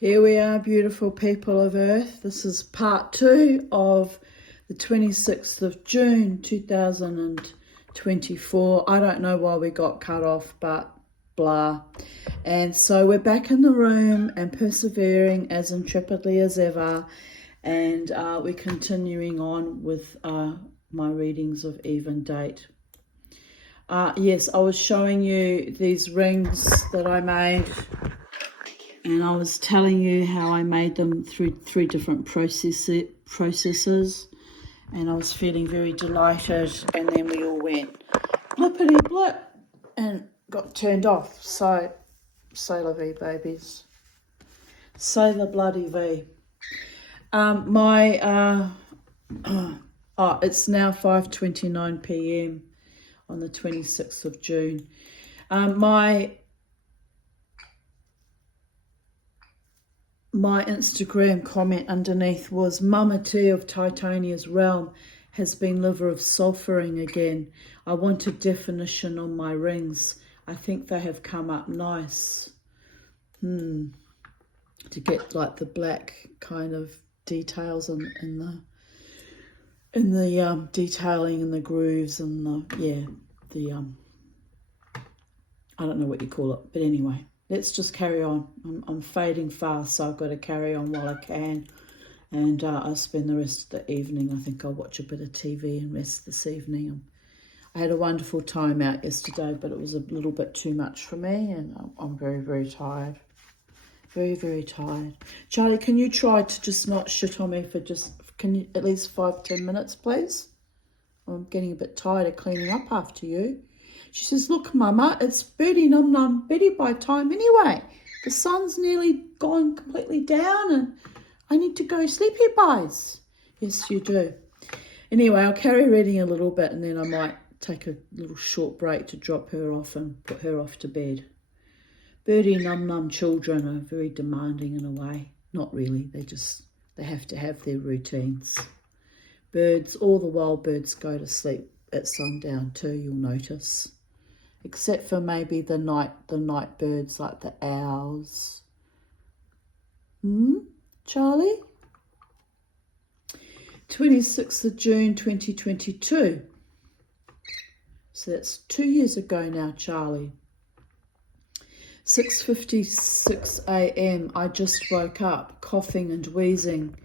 Here we are, beautiful people of Earth. This is part 2 of the 26th of June 2024. I don't know why we got cut off, but blah. And so we're back in the room and persevering as intrepidly as ever. And we're continuing on with my readings of even date. Yes, I was showing you these rings that I made. And I was telling you how I made them through 3 different processes. And I was feeling very delighted. And then we all went blippity blip and got turned off. So, say la vie, babies. Say the bloody V. It's now 5:29 p.m. on the 26th of June. My Instagram comment underneath was, Mama T of Titania's Realm has been liver of sulfuring again. I want a definition on my rings. I think they have come up nice. To get like the black kind of details in the detailing and the grooves and I don't know what you call it, but anyway. Let's just carry on. I'm fading fast, so I've got to carry on while I can. And I'll spend the rest of the evening. I think I'll watch a bit of TV and rest this evening. I had a wonderful time out yesterday, but it was a little bit too much for me, and I'm very, very tired. Very, very tired. Charlie, can you try to just not shit on me for can you at least 5-10 minutes, please? I'm getting a bit tired of cleaning up after you. She says, look, Mama, it's birdie num num bitty by time anyway. The sun's nearly gone completely down and I need to go sleepy buys. Yes, you do. Anyway, I'll carry reading a little bit and then I might take a little short break to drop her off and put her off to bed. Birdie num num children are very demanding in a way. Not really, they have to have their routines. Birds, all the wild birds go to sleep at sundown too, you'll notice. Except for maybe the night birds like the owls. Charlie? 26th of June 2022. So that's 2 years ago now, Charlie. 6:56 a.m. I just woke up, coughing and wheezing.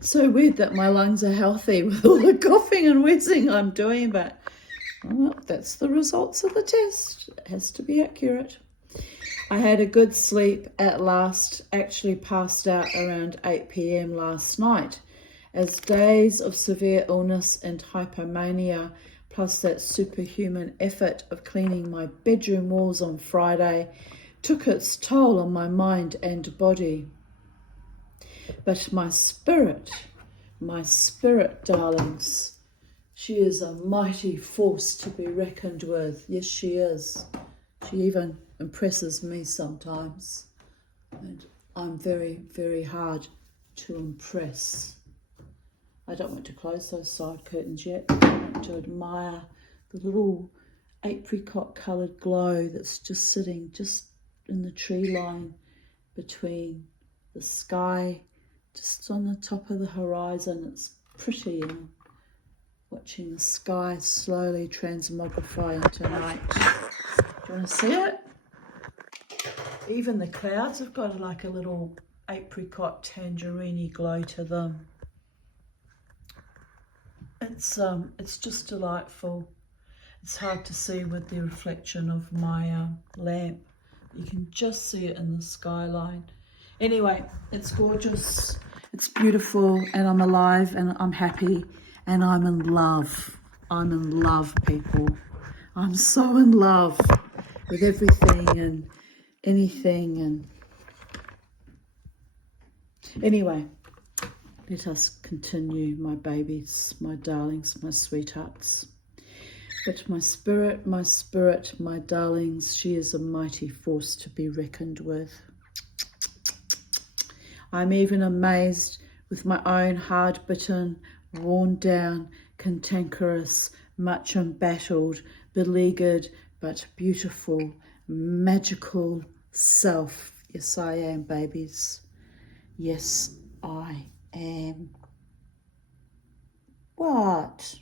So weird that my lungs are healthy with all the coughing and wheezing I'm doing, but well, that's the results of the test. It has to be accurate. I had a good sleep at last, actually passed out around 8 p.m. last night, as days of severe illness and hypomania, plus that superhuman effort of cleaning my bedroom walls on Friday, took its toll on my mind and body. But my spirit, darlings, she is a mighty force to be reckoned with. Yes, she is. She even impresses me sometimes. And I'm very, very hard to impress. I don't want to close those side curtains yet. I want to admire the little apricot coloured glow that's just sitting just in the tree line between the sky, just on the top of the horizon. It's pretty, watching the sky slowly transmogrify into night. Do you want to see it? Even the clouds have got like a little apricot tangerine glow to them. It's just delightful. It's hard to see with the reflection of my lamp. You can just see it in the skyline. Anyway, it's gorgeous, it's beautiful, and I'm alive, and I'm happy, and I'm in love. I'm in love, people. I'm so in love with everything and anything. And anyway, let us continue, my babies, my darlings, my sweethearts. But my spirit, my darlings, she is a mighty force to be reckoned with. I'm even amazed with my own hard-bitten, worn-down, cantankerous, much embattled, beleaguered, but beautiful, magical self. Yes, I am, babies. Yes, I am. What?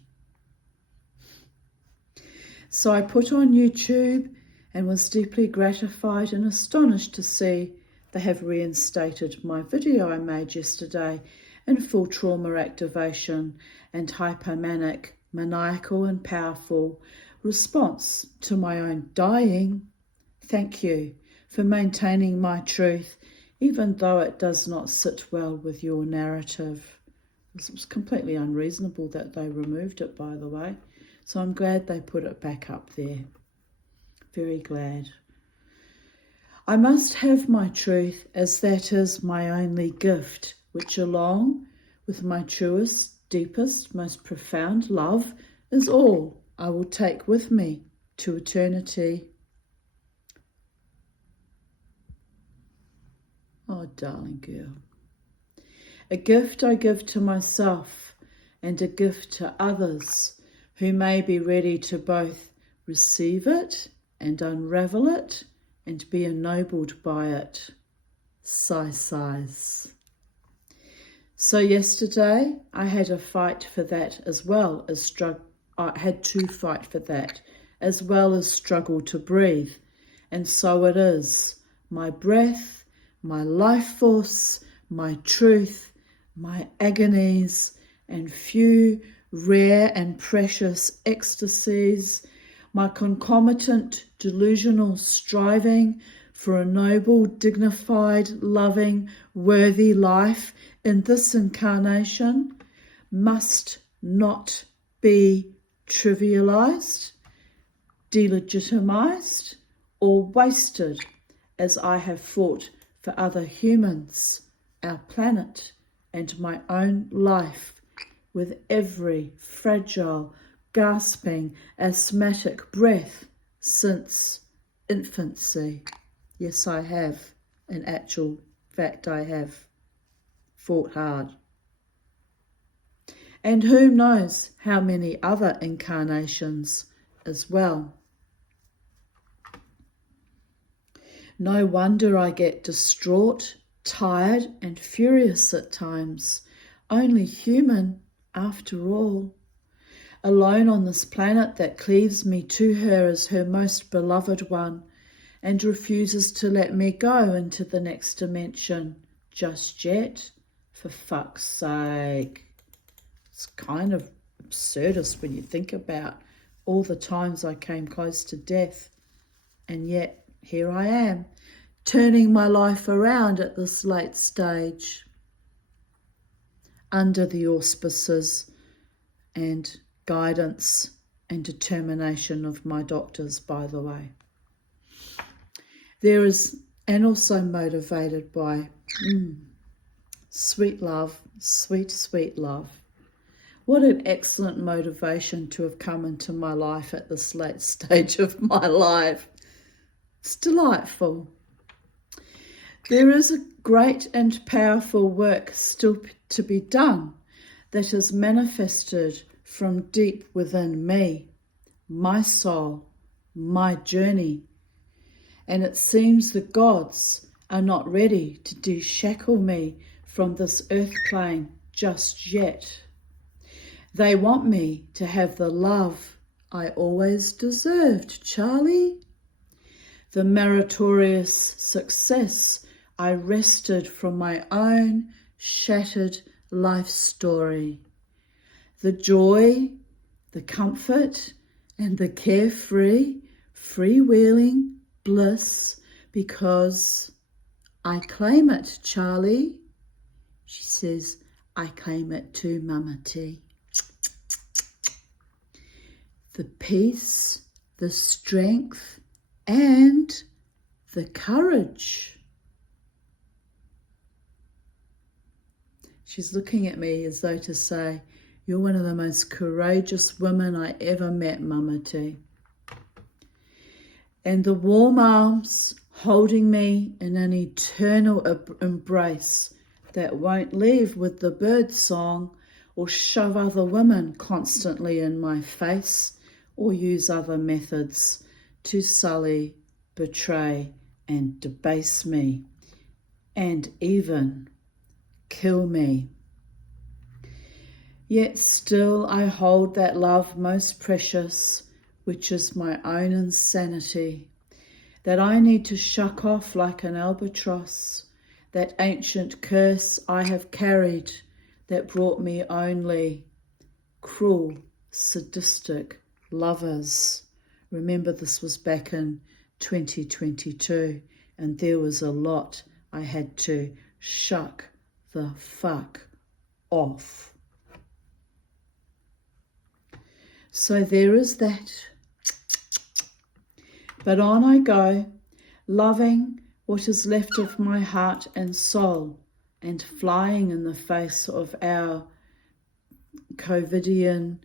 So I put on YouTube and was deeply gratified and astonished to see they have reinstated my video I made yesterday in full trauma activation and hypomanic, maniacal and powerful response to my own dying. Thank you for maintaining my truth, even though it does not sit well with your narrative. It was completely unreasonable that they removed it, by the way. So I'm glad they put it back up there. Very glad. I must have my truth, as that is my only gift, which along with my truest, deepest, most profound love is all I will take with me to eternity. Oh, darling girl. A gift I give to myself and a gift to others who may be ready to both receive it and unravel it and be ennobled by it. Sigh, sighs. So yesterday I had a fight for that as well as I had to fight for that as well as struggle to breathe. And so it is. My breath, my life force, my truth, my agonies, and few rare and precious ecstasies, my concomitant delusional striving for a noble, dignified, loving, worthy life in this incarnation must not be trivialized, delegitimized, or wasted as I have fought for other humans, our planet, and my own life with every fragile, gasping, asthmatic breath since infancy. Yes, I have. In actual fact, I have fought hard. And who knows how many other incarnations as well. No wonder I get distraught, tired, and furious at times. Only human, after all. Alone on this planet that cleaves me to her as her most beloved one and refuses to let me go into the next dimension just yet, for fuck's sake. It's kind of absurdist when you think about all the times I came close to death, and yet here I am, turning my life around at this late stage, under the auspices and guidance and determination of my doctors, by the way. There is, and also motivated by sweet love, sweet, sweet love. What an excellent motivation to have come into my life at this late stage of my life. It's delightful. There is a great and powerful work still to be done that is manifested from deep within me, my soul, my journey. And it seems the gods are not ready to deshackle me from this earth plane just yet. They want me to have the love I always deserved, Charlie. The meritorious success I wrested from my own shattered life story. The joy, the comfort, and the carefree, freewheeling bliss, because I claim it, Charlie. She says, I claim it too, Mama T. The peace, the strength, and the courage. She's looking at me as though to say, you're one of the most courageous women I ever met, Mama T. And the warm arms holding me in an eternal embrace that won't leave with the bird song or shove other women constantly in my face or use other methods to sully, betray, and debase me, and even kill me. Yet still I hold that love most precious, which is my own insanity, that I need to shuck off like an albatross, that ancient curse I have carried that brought me only cruel, sadistic lovers. Remember, this was back in 2022, and there was a lot I had to shuck the fuck off. So there is that. But on I go, loving what is left of my heart and soul, and flying in the face of our COVIDian,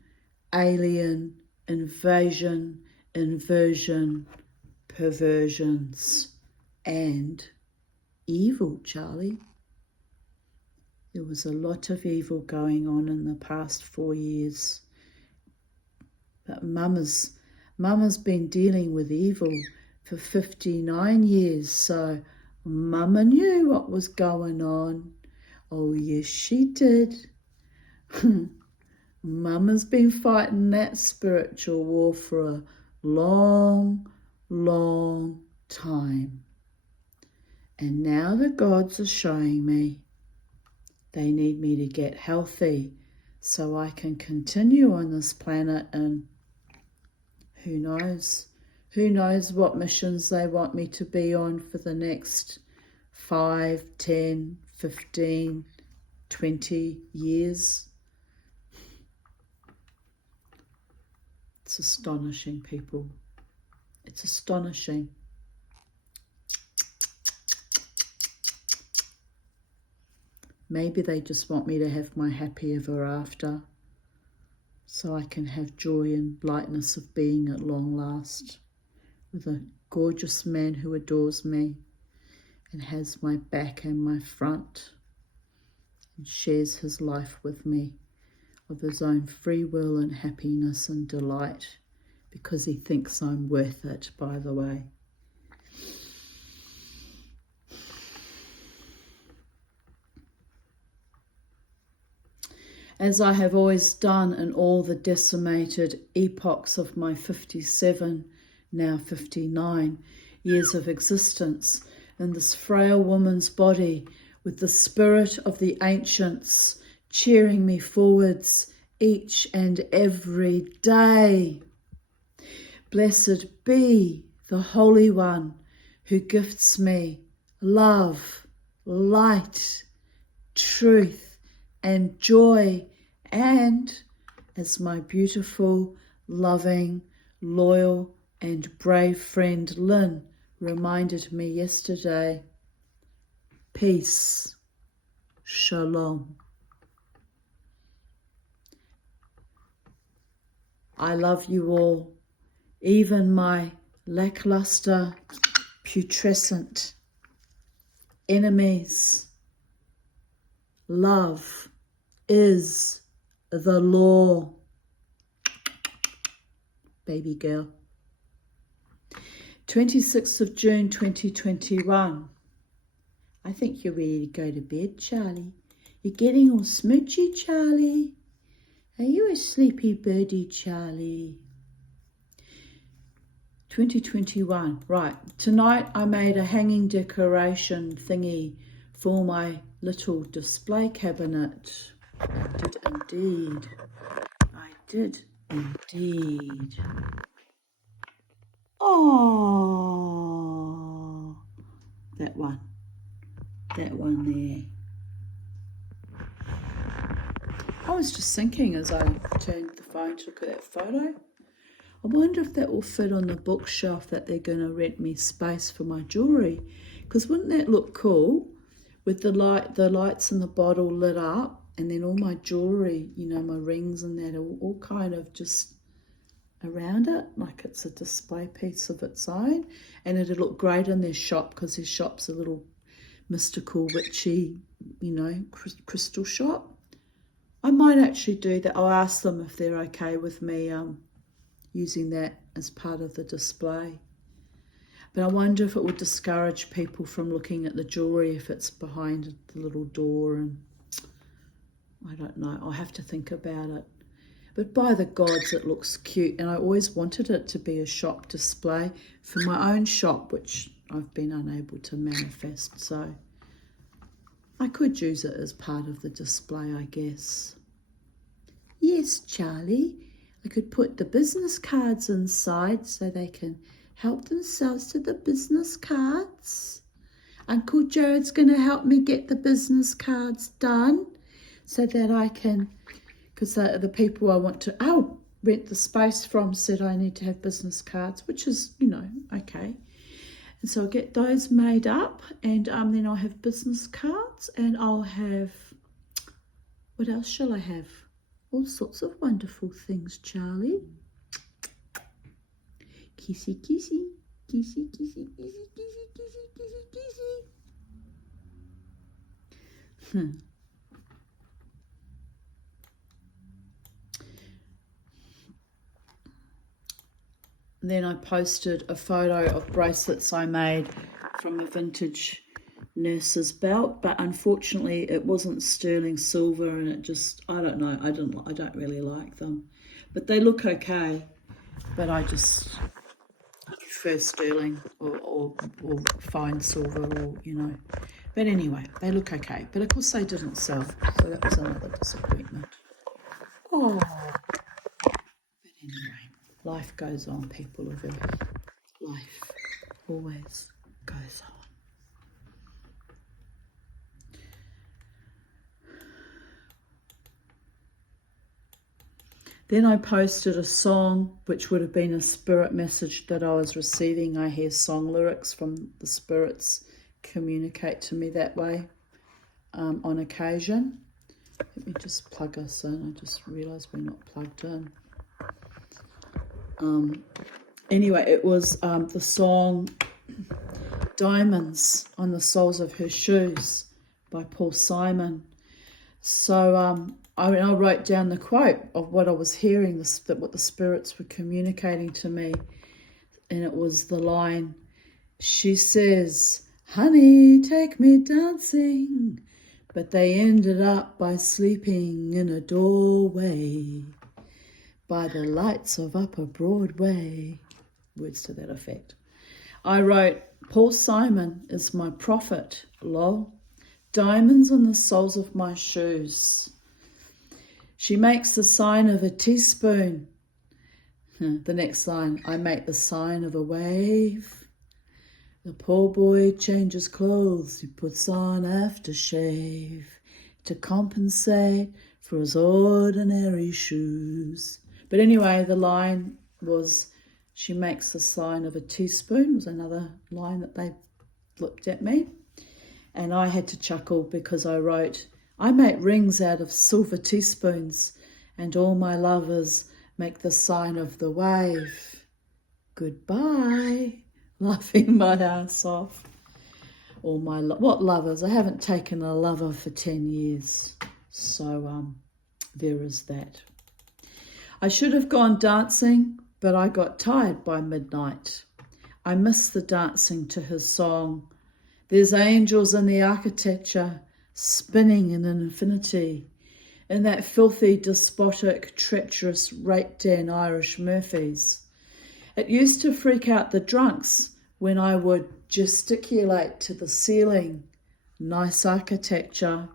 alien, invasion, inversion, perversions, and evil, Charlie. There was a lot of evil going on in the past 4 years. But Mama's been dealing with evil for 59 years, so Mama knew what was going on. Oh, yes, she did. Mama's been fighting that spiritual war for a long, long time. And now the gods are showing me they need me to get healthy so I can continue on this planet, and who knows what missions they want me to be on for the next 5, 10, 15, 20 years. It's astonishing, people. It's astonishing. Maybe they just want me to have my happy ever after, so I can have joy and lightness of being at long last, with a gorgeous man who adores me and has my back and my front and shares his life with me of his own free will and happiness and delight, because he thinks I'm worth it, by the way. As I have always done in all the decimated epochs of my 57, now 59 years of existence in this frail woman's body, with the spirit of the ancients cheering me forwards each and every day. Blessed be the Holy One who gifts me love, light, truth, and joy, and, as my beautiful, loving, loyal, and brave friend Lynn reminded me yesterday, peace, shalom. I love you all, even my lackluster, putrescent enemies. Love is the law. Baby girl. 26th of June 2021. I think you're ready to go to bed, Charlie. You're getting all smoochy, Charlie. Are you a sleepy birdie, Charlie? 2021. Right. Tonight I made a hanging decoration thingy for my little display cabinet. I did indeed. I did indeed. Oh, that one there. I was just thinking as I turned the phone to look at that photo, I wonder if that will fit on the bookshelf that they're going to rent me space for my jewellery, because wouldn't that look cool with the lights in the bottle lit up, and then all my jewellery, you know, my rings and that, all kind of just around it, like it's a display piece of its own. And it'd look great in their shop, because their shop's a little mystical, witchy, you know, crystal shop. I might actually do that. I'll ask them if they're okay with me using that as part of the display. But I wonder if it would discourage people from looking at the jewellery if it's behind the little door and I don't know. I'll have to think about it. But by the gods, it looks cute. And I always wanted it to be a shop display for my own shop, which I've been unable to manifest. So I could use it as part of the display, I guess. Yes, Charlie. I could put the business cards inside so they can help themselves to the business cards. Uncle Jared's going to help me get the business cards done so that I can, because the people I want to rent the space from said I need to have business cards, which is, okay. And so I'll get those made up, and then I'll have business cards, and I'll have, what else shall I have? All sorts of wonderful things, Charlie. Kissy, kissy, kissy, kissy, kissy, kissy, kissy, kissy, kissy. Then I posted a photo of bracelets I made from a vintage nurse's belt, but unfortunately it wasn't sterling silver, and it just, I don't know, I don't really like them, but they look okay. But I prefer sterling or fine silver, or But anyway, they look okay. But of course they didn't sell, so that was another disappointment. Oh, but anyway, life goes on, people of Earth. Life always goes on. Then I posted a song, which would have been a spirit message that I was receiving. I hear song lyrics from the spirits communicate to me that way on occasion. Let me just plug us in. I just realised we're not plugged in. Anyway, it was the song Diamonds on the Soles of Her Shoes by Paul Simon. So I wrote down the quote of what I was hearing, what the spirits were communicating to me. And it was the line, she says, honey, take me dancing. But they ended up by sleeping in a doorway by the lights of Upper Broadway. Words to that effect. I wrote, Paul Simon is my prophet, lol. Diamonds on the soles of my shoes. She makes the sign of a teaspoon. The next line, I make the sign of a wave. The poor boy changes clothes, he puts on aftershave to compensate for his ordinary shoes. But anyway, the line was, she makes the sign of a teaspoon, was another line that they flipped at me. And I had to chuckle because I wrote, I make rings out of silver teaspoons, and all my lovers make the sign of the wave. Goodbye, laughing my ass off. All my what lovers? I haven't taken a lover for 10 years. So there is that. I should have gone dancing, but I got tired by midnight. I missed the dancing to his song. There's angels in the architecture, spinning in an infinity, in that filthy, despotic, treacherous rape-den Irish Murphys. It used to freak out the drunks when I would gesticulate to the ceiling. Nice architecture,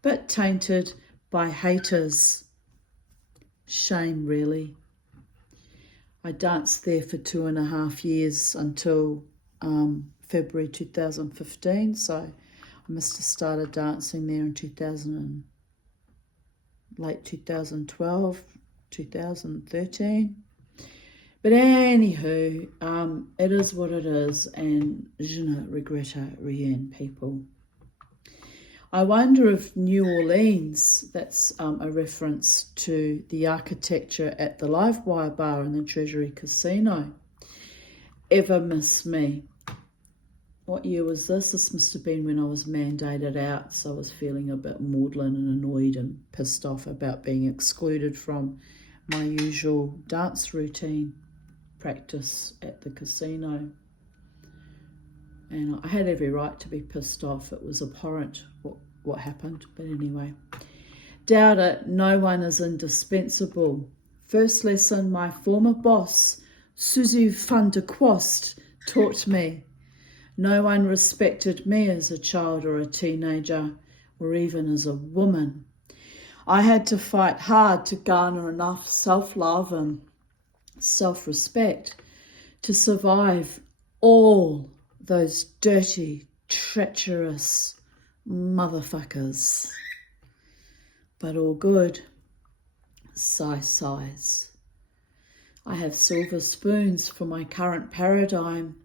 but tainted by haters. Shame, really. I danced there for 2.5 years until February 2015, so I must have started dancing there in late 2012, 2013. But anywho, it is what it is, and je ne regrette rien, people. I wonder if New Orleans, that's a reference to the architecture at the Livewire Bar in the Treasury Casino, ever miss me. What year was this? This must have been when I was mandated out, so I was feeling a bit maudlin and annoyed and pissed off about being excluded from my usual dance routine practice at the casino. And I had every right to be pissed off. It was abhorrent what happened, but anyway. Doubt it, no one is indispensable. First lesson my former boss, Susie van der Kwast, taught me. No one respected me as a child or a teenager, or even as a woman. I had to fight hard to garner enough self-love and self-respect to survive all those dirty, treacherous motherfuckers. But all good. Sighs. I have silver spoons for my current paradigm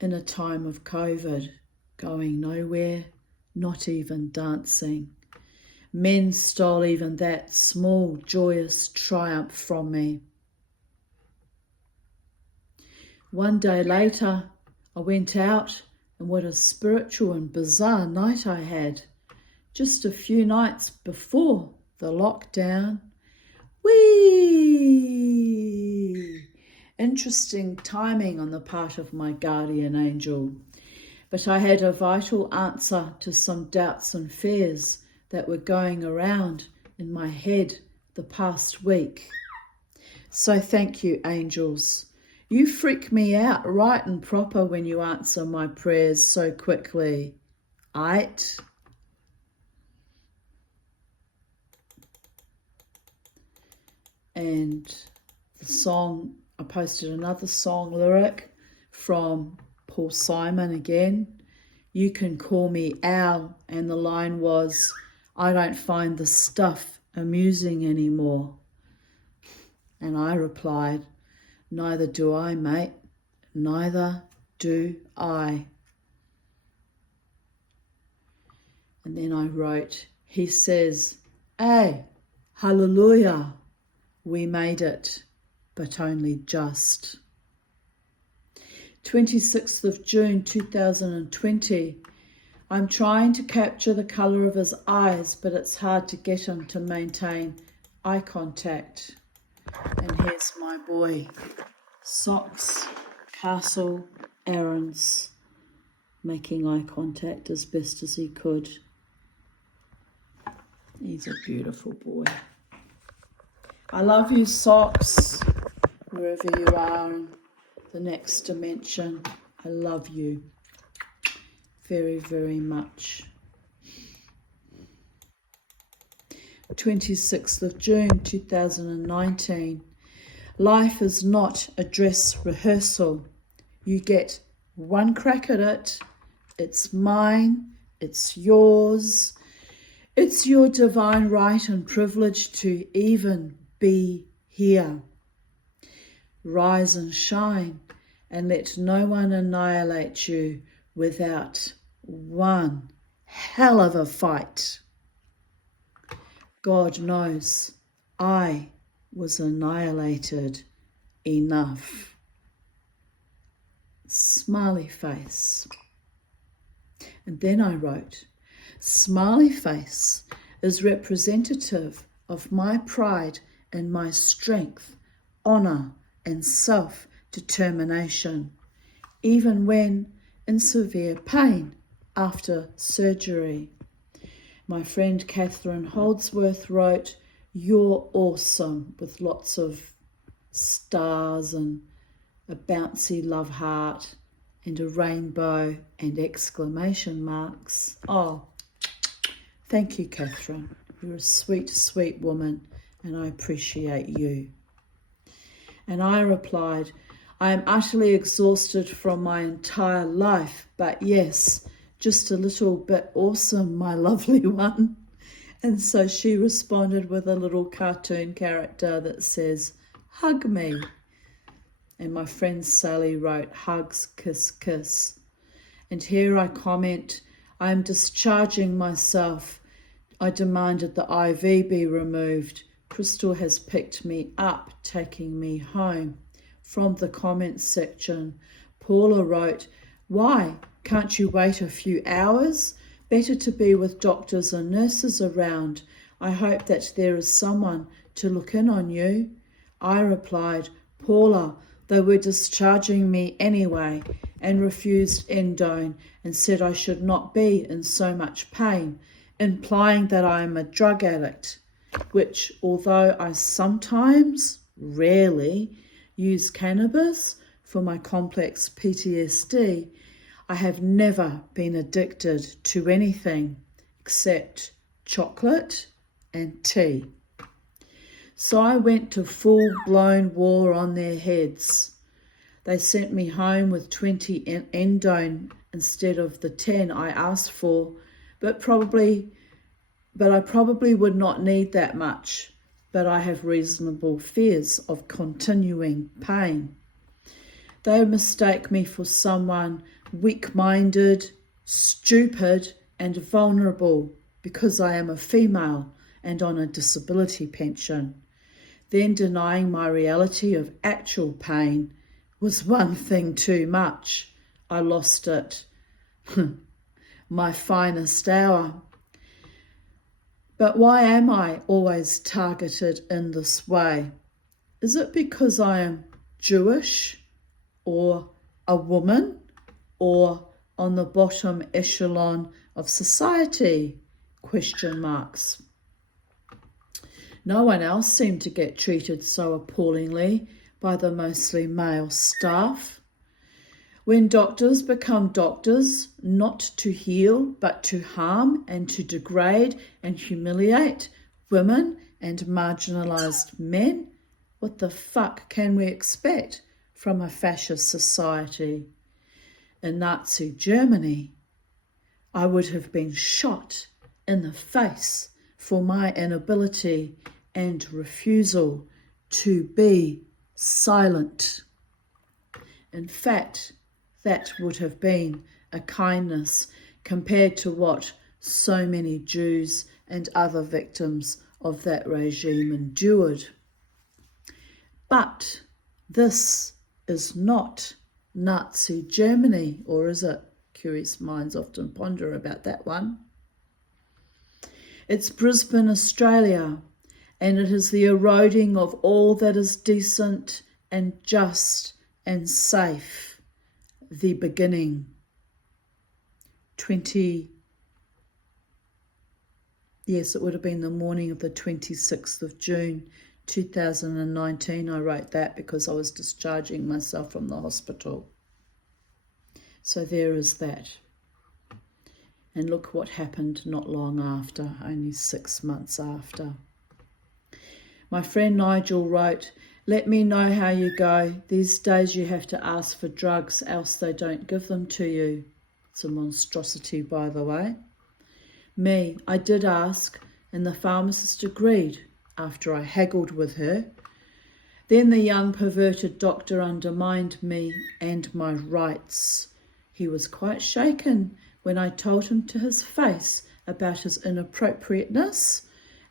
in a time of COVID, going nowhere, not even dancing. Men stole even that small, joyous triumph from me. One day later, I went out, and what a spiritual and bizarre night I had. Just a few nights before the lockdown. Whee! Interesting timing on the part of my guardian angel. But I had a vital answer to some doubts and fears that were going around in my head the past week. So thank you, angels. You freak me out right and proper when you answer my prayers so quickly. Aight? And the song, I posted another song lyric from Paul Simon again. You can call me Al, and the line was, I don't find the stuff amusing anymore. And I replied, neither do I, mate. Neither do I. And then I wrote, he says, hey, hallelujah. We made it, but only just. 26th of June 2020. I'm trying to capture the colour of his eyes, but it's hard to get him to maintain eye contact. And here's my boy. Socks, Castle, Aaron's, making eye contact as best as he could. He's a beautiful boy. I love you, Socks, wherever you are in the next dimension. I love you very, very much. 26th of June 2019. Life is not a dress rehearsal. You get one crack at it. It's mine. It's yours. It's your divine right and privilege to even be here. Rise and shine, and let no one annihilate you without one hell of a fight. God knows I was annihilated enough. Smiley face. And then I wrote, smiley face is representative of my pride and my strength, honour and self-determination, even when in severe pain after surgery. My friend Catherine Holdsworth wrote, you're awesome, with lots of stars and a bouncy love heart and a rainbow and exclamation marks. Oh, thank you, Catherine. You're a sweet, sweet woman, and I appreciate you. And I replied, I am utterly exhausted from my entire life, but yes, just a little bit awesome, my lovely one. And so she responded with a little cartoon character that says, hug me. And my friend Sally wrote, hugs, kiss, kiss. And here I comment, I am discharging myself. I demanded the IV be removed. Crystal has picked me up, taking me home. From the comments section, Paula wrote, why? Can't you wait a few hours? Better to be with doctors and nurses around. I hope that there is someone to look in on you. I replied, Paula, they were discharging me anyway, and refused endone and said I should not be in so much pain, implying that I am a drug addict. which, although I sometimes, rarely, use cannabis for my complex PTSD, I have never been addicted to anything except chocolate and tea. So I went to full-blown war on their heads. They sent me home with 20 endone instead of the 10 I asked for, but I probably would not need that much, but I have reasonable fears of continuing pain. They mistake me for someone weak-minded, stupid, and vulnerable because I am a female and on a disability pension. Then denying my reality of actual pain was one thing too much. I lost it. My finest hour. But why am I always targeted in this way? Is it because I am Jewish or a woman or on the bottom echelon of society? Question marks. No one else seemed to get treated so appallingly by the mostly male staff. When doctors become doctors, not to heal, but to harm and to degrade and humiliate women and marginalised men, what the fuck can we expect from a fascist society? In Nazi Germany, I would have been shot in the face for my inability and refusal to be silent. In fact, that would have been a kindness compared to what so many Jews and other victims of that regime endured. But this is not Nazi Germany, or is it? Curious minds often ponder about that one. It's Brisbane, Australia, and it is the eroding of all that is decent and just and safe. The beginning. It would have been the morning of the 26th of June 2019. I wrote that because I was discharging myself from the hospital. So there is that. And look what happened not long after, only 6 months after. My friend Nigel wrote, "Let me know how you go. These days you have to ask for drugs, else they don't give them to you." It's a monstrosity, by the way. Me, I did ask, and the pharmacist agreed after I haggled with her. Then the young perverted doctor undermined me and my rights. He was quite shaken when I told him to his face about his inappropriateness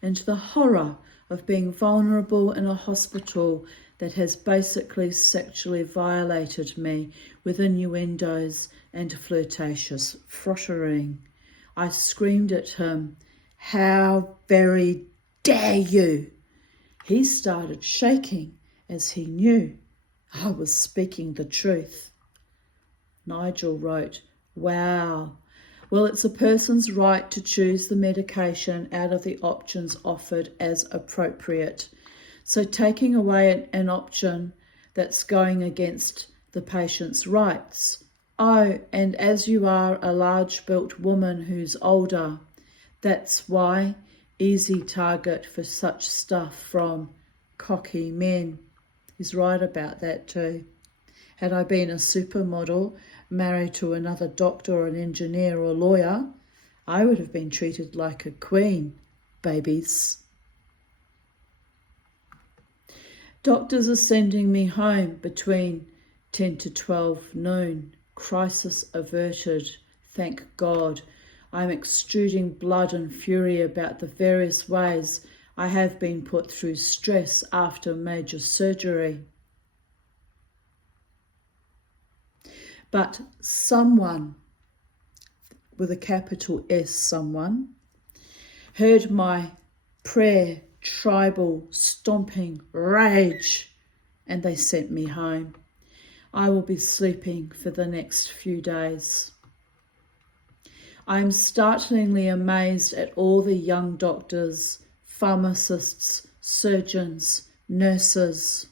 and the horror of being vulnerable in a hospital that has basically sexually violated me with innuendos and flirtatious frottering. I screamed at him, "How very dare you!" He started shaking as he knew I was speaking the truth. Nigel wrote, "Wow. Well, it's a person's right to choose the medication out of the options offered as appropriate. So taking away an option that's going against the patient's rights. Oh, and as you are a large-built woman who's older, that's why easy target for such stuff from cocky men." He's right about that too. Had I been a supermodel, married to another doctor or an engineer or lawyer, I would have been treated like a queen, babies. Doctors are sending me home between 10 to 12 noon. Crisis averted, thank God. I'm extruding blood and fury about the various ways I have been put through stress after major surgery. But someone, with a capital S, someone, heard my prayer, tribal, stomping rage, and they sent me home. I will be sleeping for the next few days. I am startlingly amazed at all the young doctors, pharmacists, surgeons, nurses,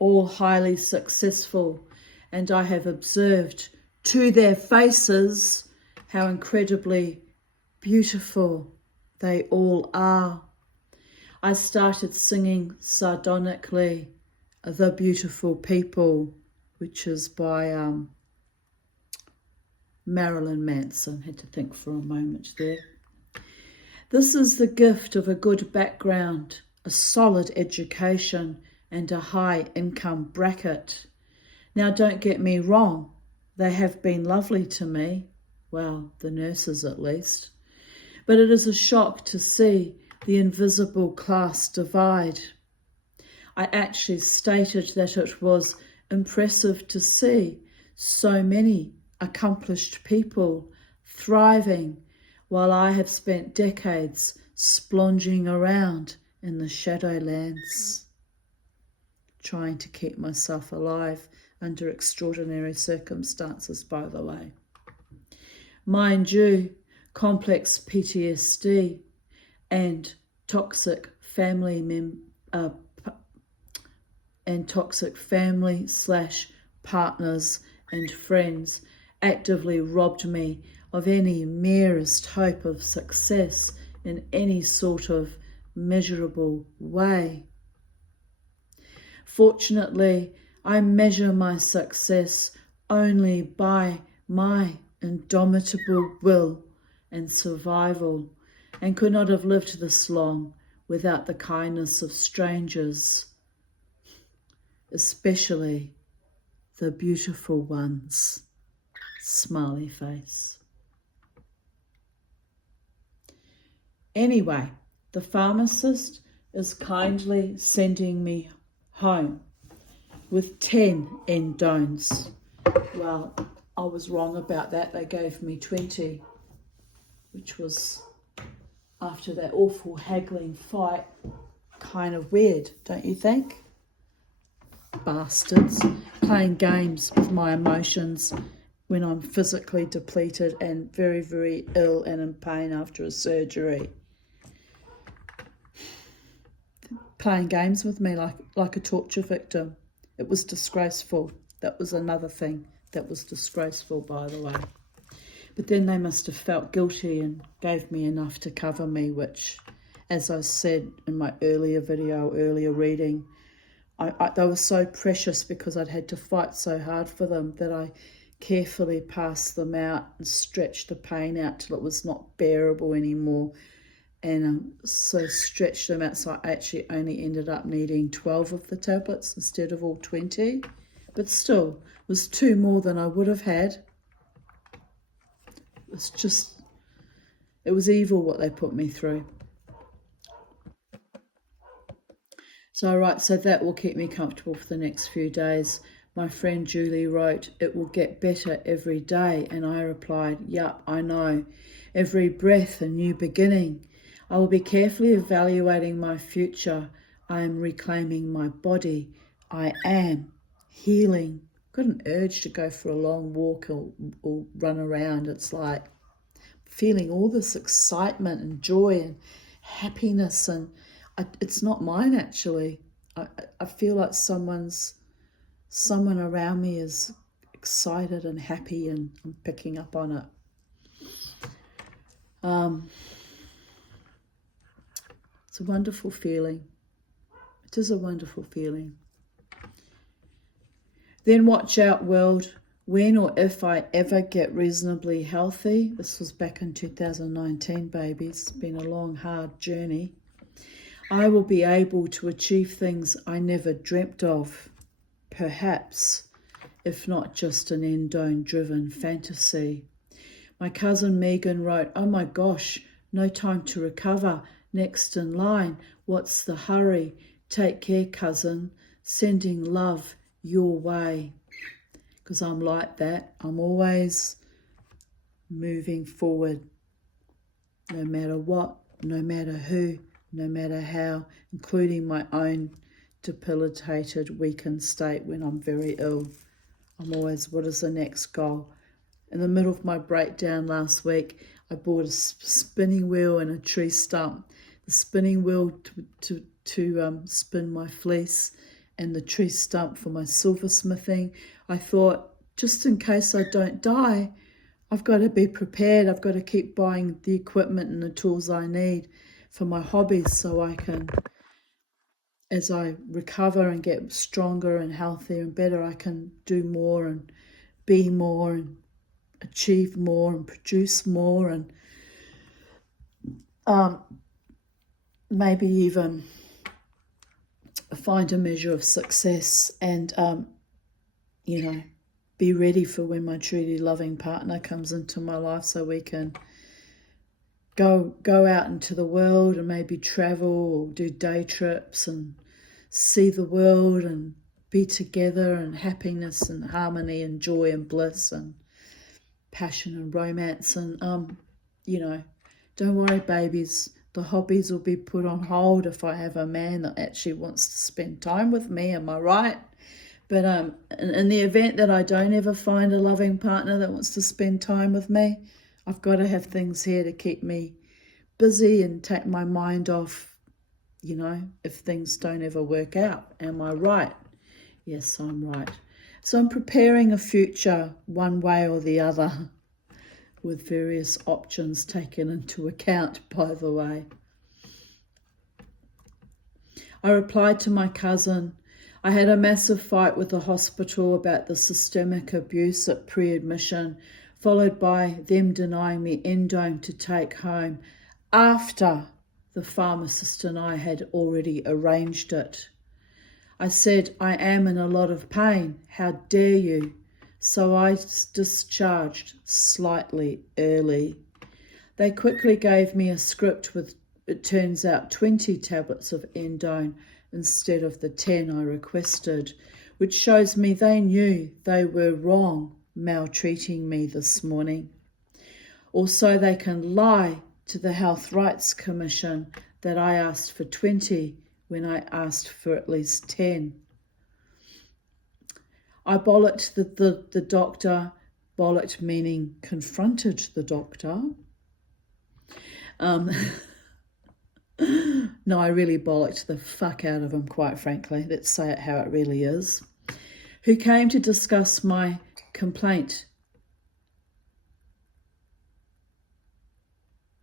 all highly successful, and I have observed to their faces how incredibly beautiful they all are. I started singing sardonically The Beautiful People, which is by Marilyn Manson. Had to think for a moment there. This is the gift of a good background, a solid education, and a high income bracket. Now, don't get me wrong, they have been lovely to me, well, the nurses at least, but it is a shock to see the invisible class divide. I actually stated that it was impressive to see so many accomplished people thriving while I have spent decades splonging around in the shadowlands, trying to keep myself alive under extraordinary circumstances, by the way. Mind you, complex PTSD and toxic family /partners and friends actively robbed me of any merest hope of success in any sort of measurable way. Fortunately, I measure my success only by my indomitable will and survival, and could not have lived this long without the kindness of strangers, especially the beautiful ones. Smiley face. Anyway, the pharmacist is kindly sending me home with 10 endones. Well, I was wrong about that. They gave me 20, which was, after that awful haggling fight, kind of weird, don't you think? Bastards, playing games with my emotions when I'm physically depleted and very, very ill and in pain after a surgery. Playing games with me like a torture victim. It was disgraceful. That was another thing that was disgraceful, by the way. But then they must have felt guilty and gave me enough to cover me, which, as I said in my earlier reading, they were so precious because I'd had to fight so hard for them that I carefully passed them out and stretched the pain out till it was not bearable anymore. And so stretched them out, so I actually only ended up needing 12 of the tablets instead of all 20. But still, it was 2 more than I would have had. It was evil what they put me through. So that will keep me comfortable for the next few days. My friend Julie wrote, "It will get better every day." And I replied, "Yup, I know. Every breath a new beginning. I will be carefully evaluating my future. I am reclaiming my body. I am healing." Got an urge to go for a long walk or run around. It's like feeling all this excitement and joy and happiness, and it's not mine actually. I feel like someone around me is excited and happy, and I'm picking up on it. It's a wonderful feeling. It is a wonderful feeling. Then watch out, world. When or if I ever get reasonably healthy, this was back in 2019, baby. It's been a long, hard journey. I will be able to achieve things I never dreamt of. Perhaps, if not just an endone-driven fantasy. My cousin Megan wrote, "Oh my gosh, no time to recover. Next in line. What's the hurry? Take care, cousin. Sending love your way." Because I'm like that. I'm always moving forward. No matter what, no matter who, no matter how, including my own debilitated, weakened state when I'm very ill. I'm always, what is the next goal? In the middle of my breakdown last week, I bought a spinning wheel and a tree stump the spinning wheel to spin my fleece, and the tree stump for my silversmithing. I thought, just in case I don't die, I've got to be prepared. I've got to keep buying the equipment and the tools I need for my hobbies so I can, as I recover and get stronger and healthier and better, I can do more and be more and achieve more and produce more and maybe even find a measure of success and, be ready for when my truly loving partner comes into my life so we can go out into the world and maybe travel or do day trips and see the world and be together and happiness and harmony and joy and bliss and passion and romance. And, don't worry, babies. The hobbies will be put on hold if I have a man that actually wants to spend time with me. Am I right? But in the event that I don't ever find a loving partner that wants to spend time with me, I've got to have things here to keep me busy and take my mind off, if things don't ever work out. Am I right? Yes, I'm right. So I'm preparing a future one way or the other with various options taken into account, by the way. I replied to my cousin, I had a massive fight with the hospital about the systemic abuse at pre-admission, followed by them denying me endone to take home after the pharmacist and I had already arranged it. I said, I am in a lot of pain. How dare you? So I discharged slightly early. They quickly gave me a script with, it turns out, 20 tablets of endone instead of the 10 I requested, which shows me they knew they were wrong maltreating me this morning. Also, they can lie to the Health Rights Commission that I asked for 20 when I asked for at least 10. I bollocked the doctor, bollocked meaning confronted the doctor. No, I really bollocked the fuck out of him, quite frankly. Let's say it how it really is. Who came to discuss my complaint.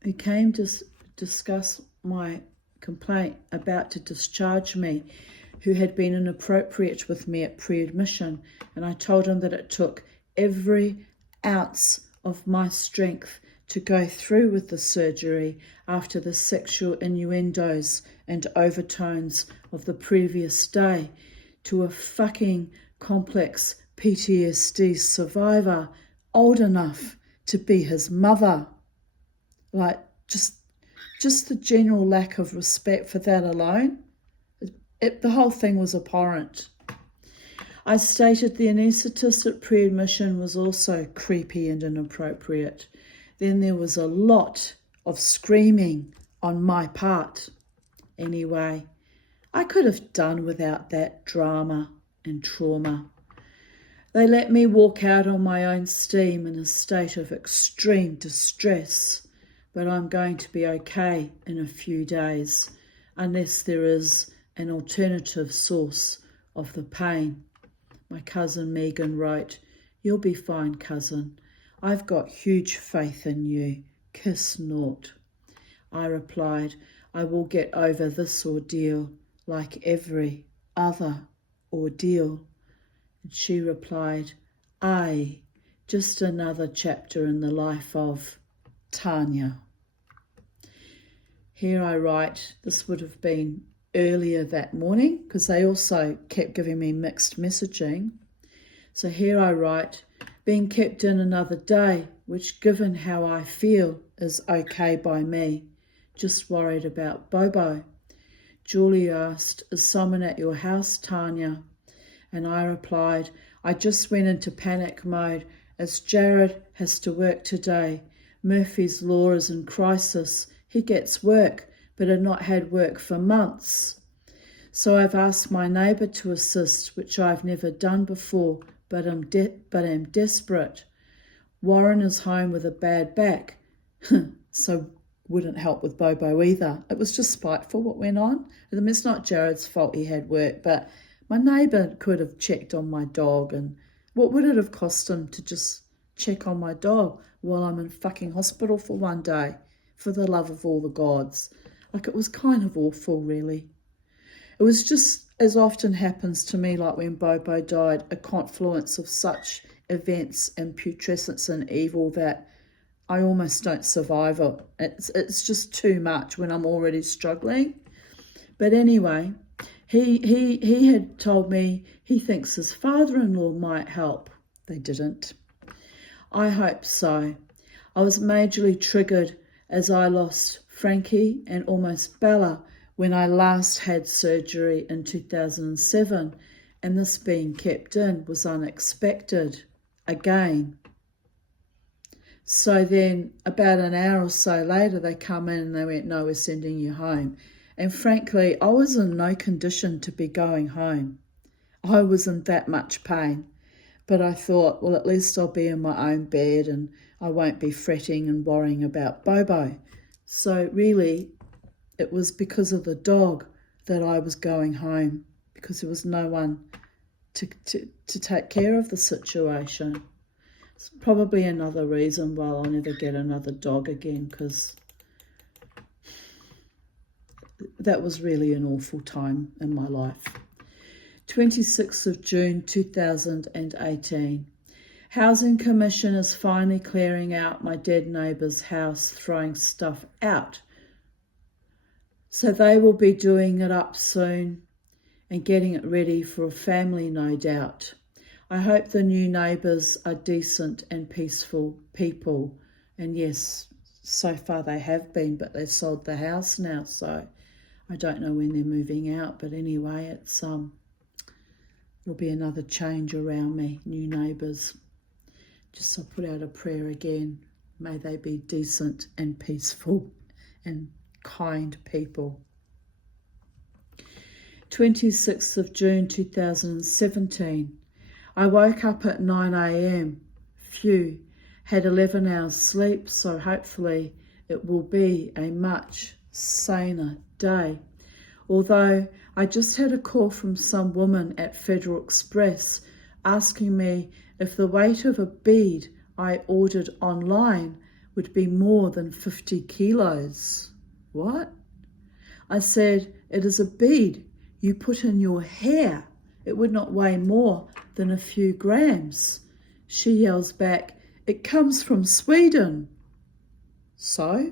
Who came to discuss my complaint about to discharge me, who had been inappropriate with me at pre-admission, and I told him that it took every ounce of my strength to go through with the surgery after the sexual innuendos and overtones of the previous day to a fucking complex PTSD survivor old enough to be his mother. Like, just the general lack of respect for that alone. The whole thing was abhorrent. I stated the anaesthetist at pre-admission was also creepy and inappropriate. Then there was a lot of screaming on my part. Anyway, I could have done without that drama and trauma. They let me walk out on my own steam in a state of extreme distress, but I'm going to be okay in a few days, unless there is an alternative source of the pain. My cousin Megan wrote, "You'll be fine, cousin. I've got huge faith in you. Kiss naught." I replied, "I will get over this ordeal like every other ordeal." And she replied, "Aye, just another chapter in the life of Tanya." Here I write, this would have been earlier that morning because they also kept giving me mixed messaging. So here I write, being kept in another day, which given how I feel is okay by me. Just worried about Bobo. Julie asked, "Is someone at your house, Tanya?" And I replied, "I just went into panic mode as Jared has to work today. Murphy's Law is in crisis. He gets work, but had not had work for months. So I've asked my neighbour to assist, which I've never done before, but am desperate. Warren is home with a bad back." So wouldn't help with Bobo either. It was just spiteful what went on. I mean, it's not Jared's fault he had work, but my neighbour could have checked on my dog, and what would it have cost him to just check on my dog while I'm in fucking hospital for one day, for the love of all the gods? Like, it was kind of awful, really. It was just, as often happens to me, like when Bobo died, a confluence of such events and putrescence and evil that I almost don't survive it. It's just too much when I'm already struggling. But anyway, he had told me he thinks his father-in-law might help. They didn't. I hope so. I was majorly triggered as I lost Frankie and almost Bella when I last had surgery in 2007, and this being kept in was unexpected again. So then about an hour or so later, they come in and they went, no, we're sending you home. And frankly, I was in no condition to be going home. I was in that much pain. But I thought, well, at least I'll be in my own bed and I won't be fretting and worrying about Bobo. So really, it was because of the dog that I was going home, because there was no one to take care of the situation. It's probably another reason why I'll never get another dog again, because that was really an awful time in my life. 26th of June 2018. Housing Commission is finally clearing out my dead neighbour's house, throwing stuff out. So they will be doing it up soon and getting it ready for a family, no doubt. I hope the new neighbours are decent and peaceful people. And yes, so far they have been, but they sold the house now, so I don't know when they're moving out. But anyway, it's it'll be another change around me, new neighbours. Just I'll put out a prayer again. May they be decent and peaceful and kind people. 26th of June 2017. I woke up at 9 a.m. Phew, had 11 hours sleep, so hopefully it will be a much saner day. Although I just had a call from some woman at Federal Express asking me if the weight of a bead I ordered online would be more than 50 kilos. What? I said, it is a bead you put in your hair. It would not weigh more than a few grams. She yells back, it comes from Sweden. So?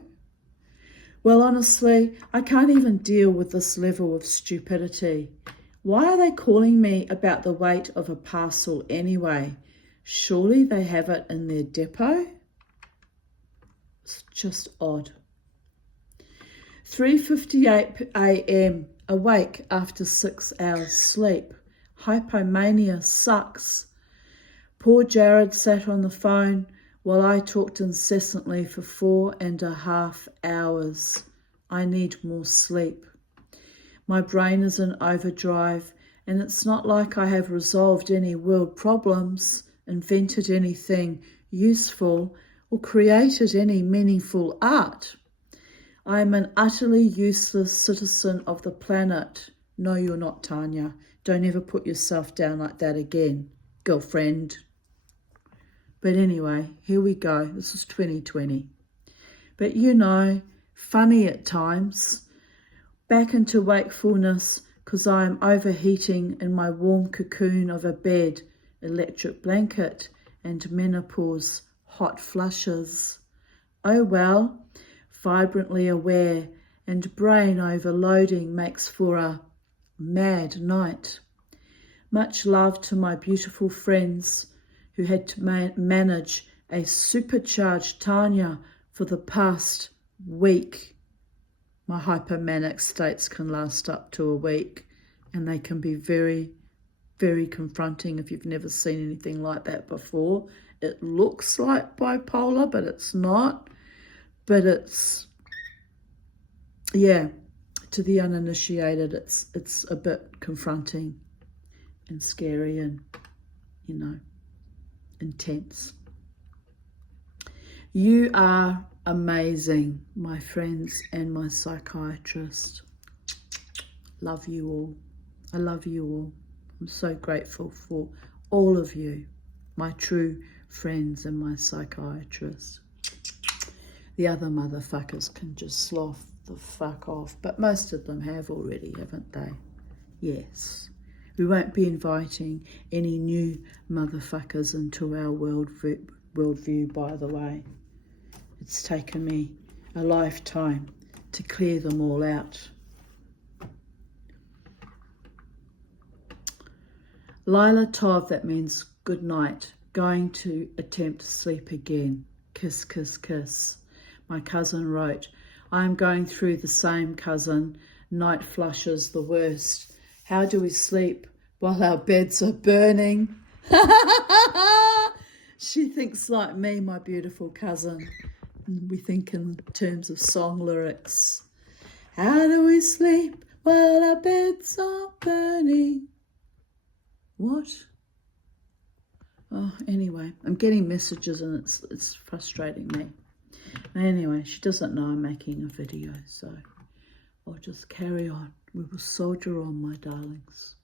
Well, honestly, I can't even deal with this level of stupidity. Why are they calling me about the weight of a parcel anyway? Surely they have it in their depot? It's just odd. 3:58 a.m. Awake after 6 hours sleep. Hypomania sucks. Poor Jared sat on the phone while I talked incessantly for 4.5 hours. I need more sleep. My brain is in overdrive, and it's not like I have resolved any world problems, invented anything useful, or created any meaningful art. I am an utterly useless citizen of the planet. No, you're not, Tanya. Don't ever put yourself down like that again, girlfriend. But anyway, here we go. This is 2020. But you know, funny at times. Back into wakefulness because I am overheating in my warm cocoon of a bed, electric blanket, and menopause hot flushes. Oh well, vibrantly aware and brain overloading makes for a mad night. Much love to my beautiful friends who had to manage a supercharged Tanya for the past week. My hypomanic states can last up to a week, and they can be very, very confronting if you've never seen anything like that before. It looks like bipolar, but it's not. But it's, yeah, to the uninitiated, it's a bit confronting and scary and, you know, intense. You are amazing, my friends and my psychiatrist. Love you all. I love you all. I'm so grateful for all of you, my true friends and my psychiatrist. The other motherfuckers can just slough the fuck off, but most of them have already, haven't they? Yes. We won't be inviting any new motherfuckers into our worldview, by the way. It's taken me a lifetime to clear them all out. Lila Tov, that means good night. Going to attempt to sleep again. Kiss, kiss, kiss. My cousin wrote, I am going through the same, cousin. Night flushes the worst. How do we sleep while our beds are burning? She thinks like me, my beautiful cousin. We think in terms of song lyrics. How do we sleep while our beds are burning? What? Oh, anyway, I'm getting messages and it's frustrating me. Anyway, she doesn't know I'm making a video, so I'll just carry on. We will soldier on, my darlings.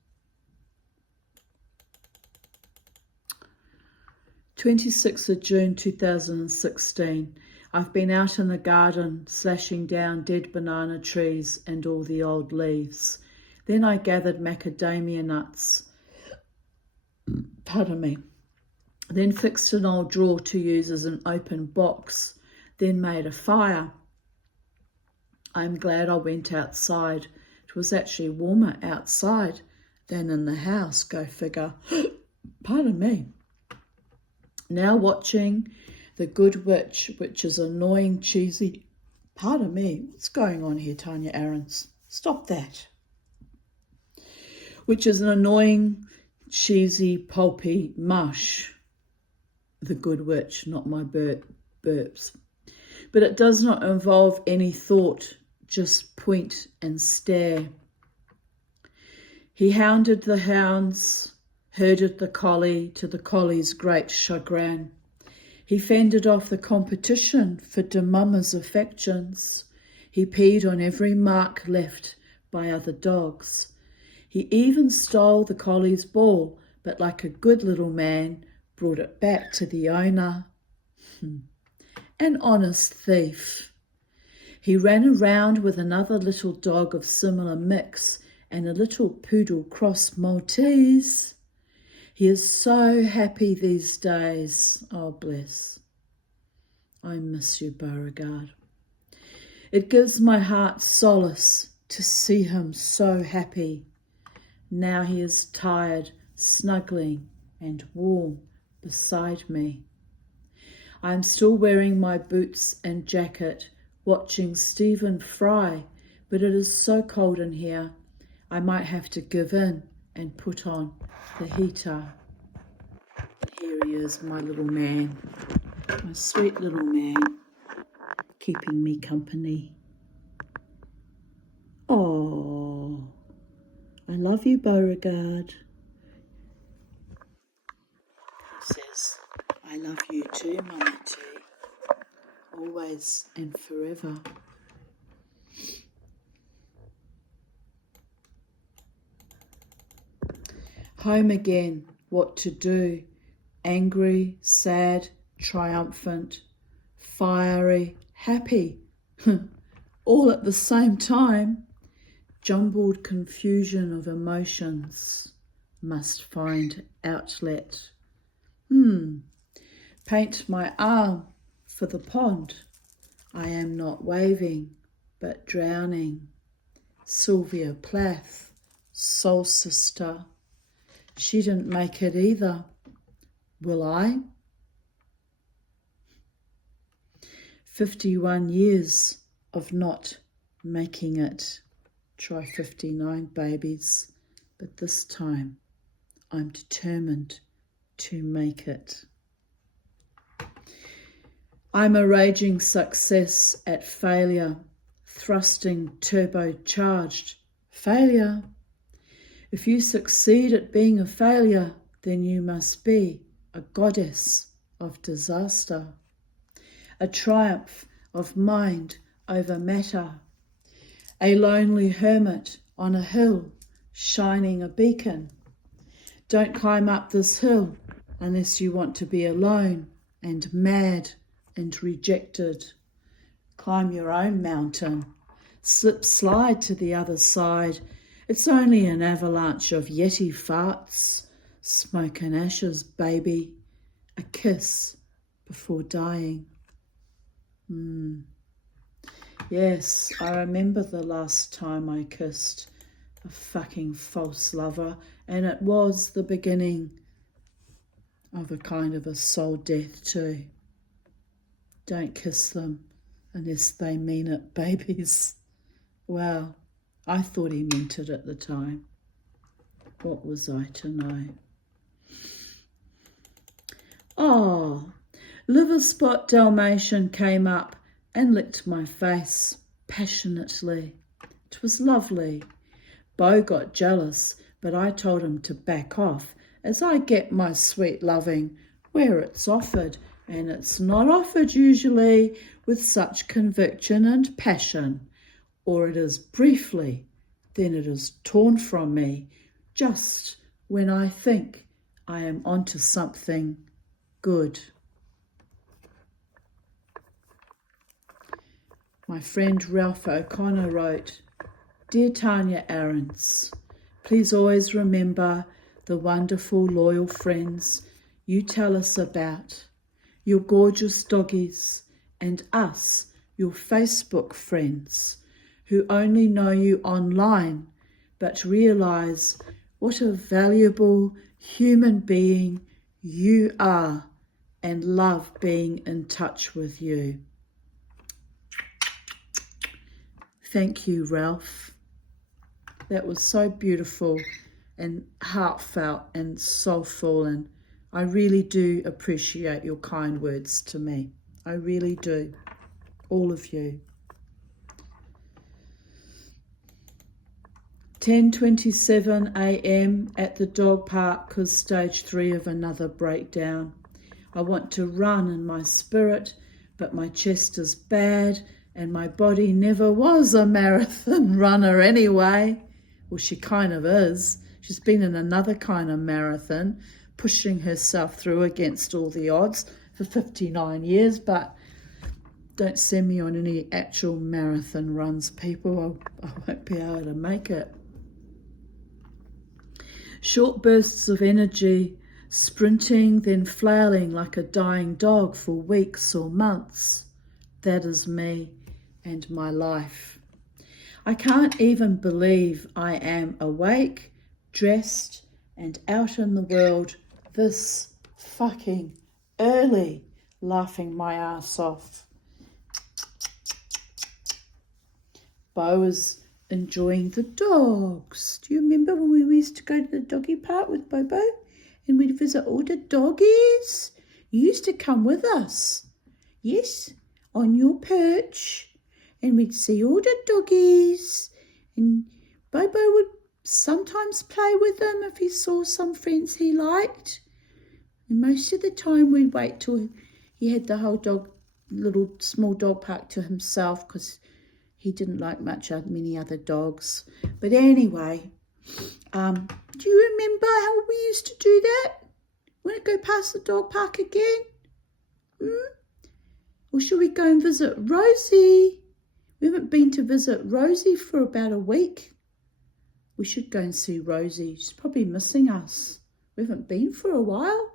26th of June 2016. I've been out in the garden slashing down dead banana trees and all the old leaves. Then I gathered macadamia nuts. Pardon me. Then fixed an old drawer to use as an open box. Then made a fire. I'm glad I went outside. It was actually warmer outside than in the house, go figure. Pardon me. Now watching The Good Witch, which is annoying, cheesy. Pardon me, what's going on here, Tanya Aarons? Stop that. Which is an annoying, cheesy, pulpy mush. The Good Witch, not my burps. But it does not involve any thought, just point and stare. He hounded the hounds, herded the collie to the collie's great chagrin. He fended off the competition for de mama's affections. He peed on every mark left by other dogs. He even stole the collie's ball, but like a good little man, brought it back to the owner. An honest thief. He ran around with another little dog of similar mix and a little poodle cross Maltese. He is so happy these days. Oh, bless. I miss you, Beauregard. It gives my heart solace to see him so happy. Now he is tired, snuggling and warm beside me. I am still wearing my boots and jacket, watching Stephen Fry, but it is so cold in here, I might have to give in and put on the heater. Here he is, my little man, my sweet little man, keeping me company. Oh, I love you, Beauregard. He says, I love you too, Mama T, always and forever. Home again, what to do? Angry, sad, triumphant, fiery, happy, all at the same time. Jumbled confusion of emotions, must find outlet. Paint my arm for the pond. I am not waving, but drowning. Sylvia Plath, soul sister. She didn't make it either. Will I? 51 years of not making it. Try 59, babies. But this time, I'm determined to make it. I'm a raging success at failure, thrusting turbocharged failure. If you succeed at being a failure, then you must be a goddess of disaster, a triumph of mind over matter, a lonely hermit on a hill shining a beacon. Don't climb up this hill unless you want to be alone and mad and rejected. Climb your own mountain. Slide to the other side. It's only an avalanche of Yeti farts, smoke and ashes, baby. A kiss before dying. Yes, I remember the last time I kissed a fucking false lover, and it was the beginning of a kind of a soul death too. Don't kiss them unless they mean it, babies. Well, I thought he meant it at the time. What was I to know? Oh, liver spot Dalmatian came up and licked my face passionately. It was lovely. Bo got jealous, but I told him to back off, as I get my sweet loving where it's offered, and it's not offered usually with such conviction and passion, or it is briefly, then it is torn from me, just when I think I am onto something good. My friend Ralph O'Connor wrote, Dear Tanya Aarons, please always remember the wonderful loyal friends you tell us about, your gorgeous doggies, and us, your Facebook friends, who only know you online but realise what a valuable human being you are and love being in touch with you. Thank you, Ralph. That was so beautiful and heartfelt and soulful, and I really do appreciate your kind words to me. I really do. All of you. 10:27 a.m. at the dog park because stage 3 of another breakdown. I want to run in my spirit, but my chest is bad and my body never was a marathon runner anyway. Well, she kind of is. She's been in another kind of marathon, pushing herself through against all the odds for 59 years, but don't send me on any actual marathon runs, people. I won't be able to make it. Short bursts of energy, sprinting, then flailing like a dying dog for weeks or months. That is me and my life. I can't even believe I am awake, dressed, and out in the world this fucking early, laughing my ass off. Bo is enjoying the dogs. Do you remember when we used to go to the doggy park with Bobo and we'd visit all the doggies? You used to come with us. Yes, on your perch. And we'd see all the doggies. And Bobo would sometimes play with them if he saw some friends he liked. And most of the time we'd wait till he had the whole little small dog park to himself because he didn't like many other dogs. But anyway, do you remember how we used to do that? Want to go past the dog park again? Or should we go and visit Rosie? We haven't been to visit Rosie for about a week. We should go and see Rosie. She's probably missing us. We haven't been for a while.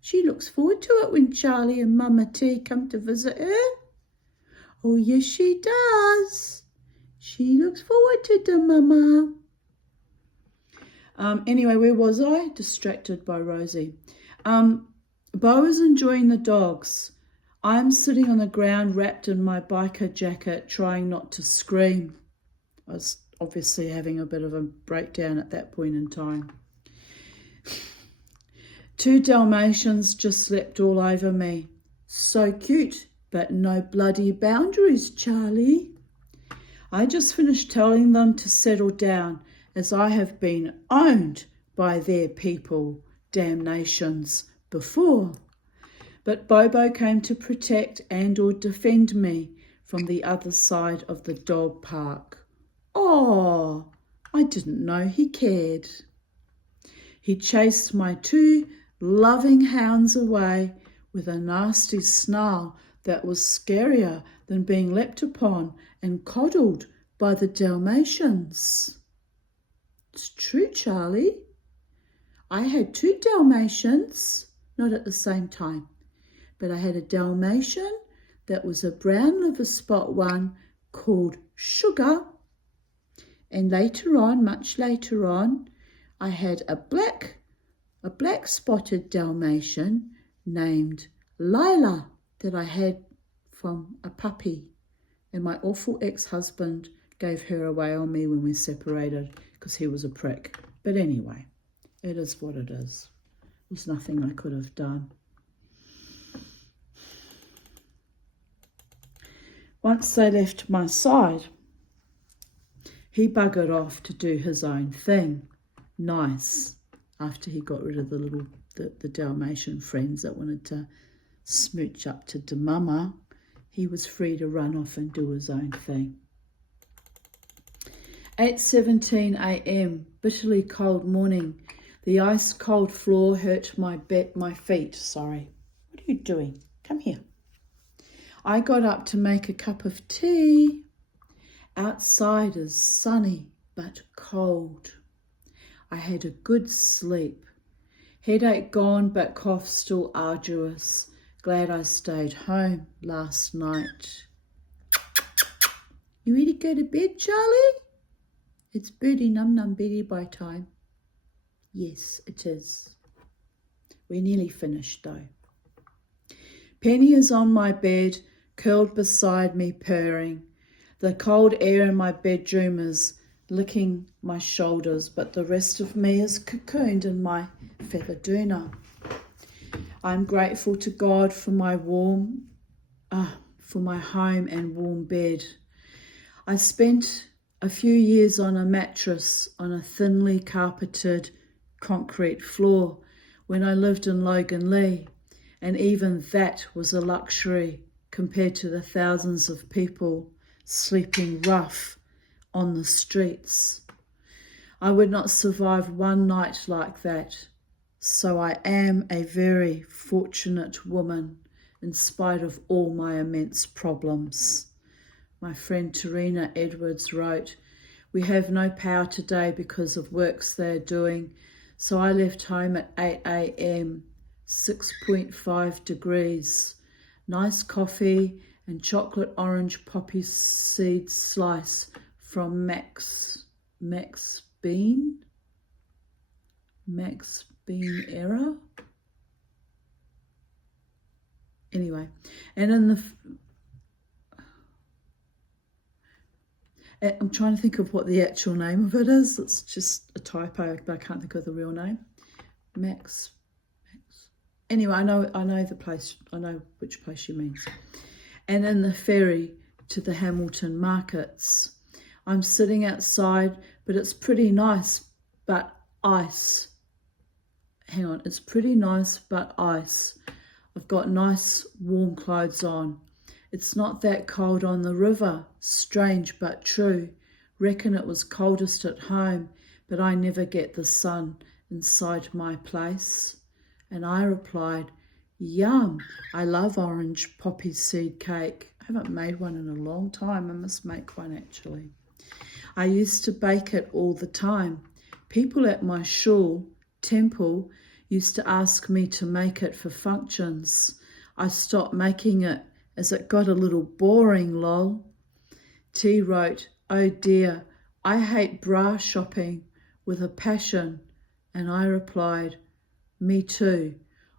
She looks forward to it when Charlie and Mama T come to visit her. Oh, yes, she does. She looks forward to the mama. Anyway, where was I? Distracted by Rosie. Bo is enjoying the dogs. I'm sitting on the ground wrapped in my biker jacket, trying not to scream. I was obviously having a bit of a breakdown at that point in time. 2 Dalmatians just slept all over me. So cute. But no bloody boundaries, Charlie. I just finished telling them to settle down, as I have been owned by their people, damnations, before. But Bobo came to protect and or defend me from the other side of the dog park. Oh, I didn't know he cared. He chased my two loving hounds away with a nasty snarl that was scarier than being leapt upon and coddled by the Dalmatians. It's true, Charlie. I had two Dalmatians, not at the same time, but I had a Dalmatian that was a brown liver spot one called Sugar, and later on, much later on, I had a black spotted Dalmatian named Lila that I had from a puppy, and my awful ex-husband gave her away on me when we separated because he was a prick. But anyway, it is what it is. There was nothing I could have done. Once they left my side, he buggered off to do his own thing. Nice. After he got rid of the Dalmatian friends that wanted to smooch up to the mama, he was free to run off and do his own thing. 8:17 a.m., bitterly cold morning. The ice-cold floor hurt my feet. Sorry. What are you doing? Come here. I got up to make a cup of tea. Outside is sunny but cold. I had a good sleep. Headache gone but cough still arduous. Glad I stayed home last night. You ready to go to bed, Charlie? It's birdie num num beddy time. Yes, it is. We're nearly finished though. Penny is on my bed, curled beside me, purring. The cold air in my bedroom is licking my shoulders, but the rest of me is cocooned in my feather doona. I'm grateful to God for my home and warm bed. I spent a few years on a mattress on a thinly carpeted concrete floor when I lived in Loganlea, and even that was a luxury compared to the thousands of people sleeping rough on the streets. I would not survive one night like that, so I am a very fortunate woman in spite of all my immense problems. My friend Tarina Edwards wrote, "We have no power today because of works they're doing, so I left home at 8 a.m, 6.5 degrees, nice coffee and chocolate orange poppy seed slice from Max Bean era." Anyway, and I'm trying to think of what the actual name of it is. It's just a typo, but I can't think of the real name. Max. Anyway, I know the place. I know which place she means. And in the ferry to the Hamilton markets. I'm sitting outside, but it's pretty nice, but ice. Hang on, it's pretty nice, but ice. I've got nice warm clothes on. It's not that cold on the river. Strange but true. Reckon it was coldest at home, but I never get the sun inside my place. And I replied, "Yum, I love orange poppy seed cake." I haven't made one in a long time. I must make one actually. I used to bake it all the time. People at my shul, temple, used to ask me to make it for functions. I stopped making it as it got a little boring, lol. T wrote, "Oh dear, I hate bra shopping with a passion." And I replied, "Me too."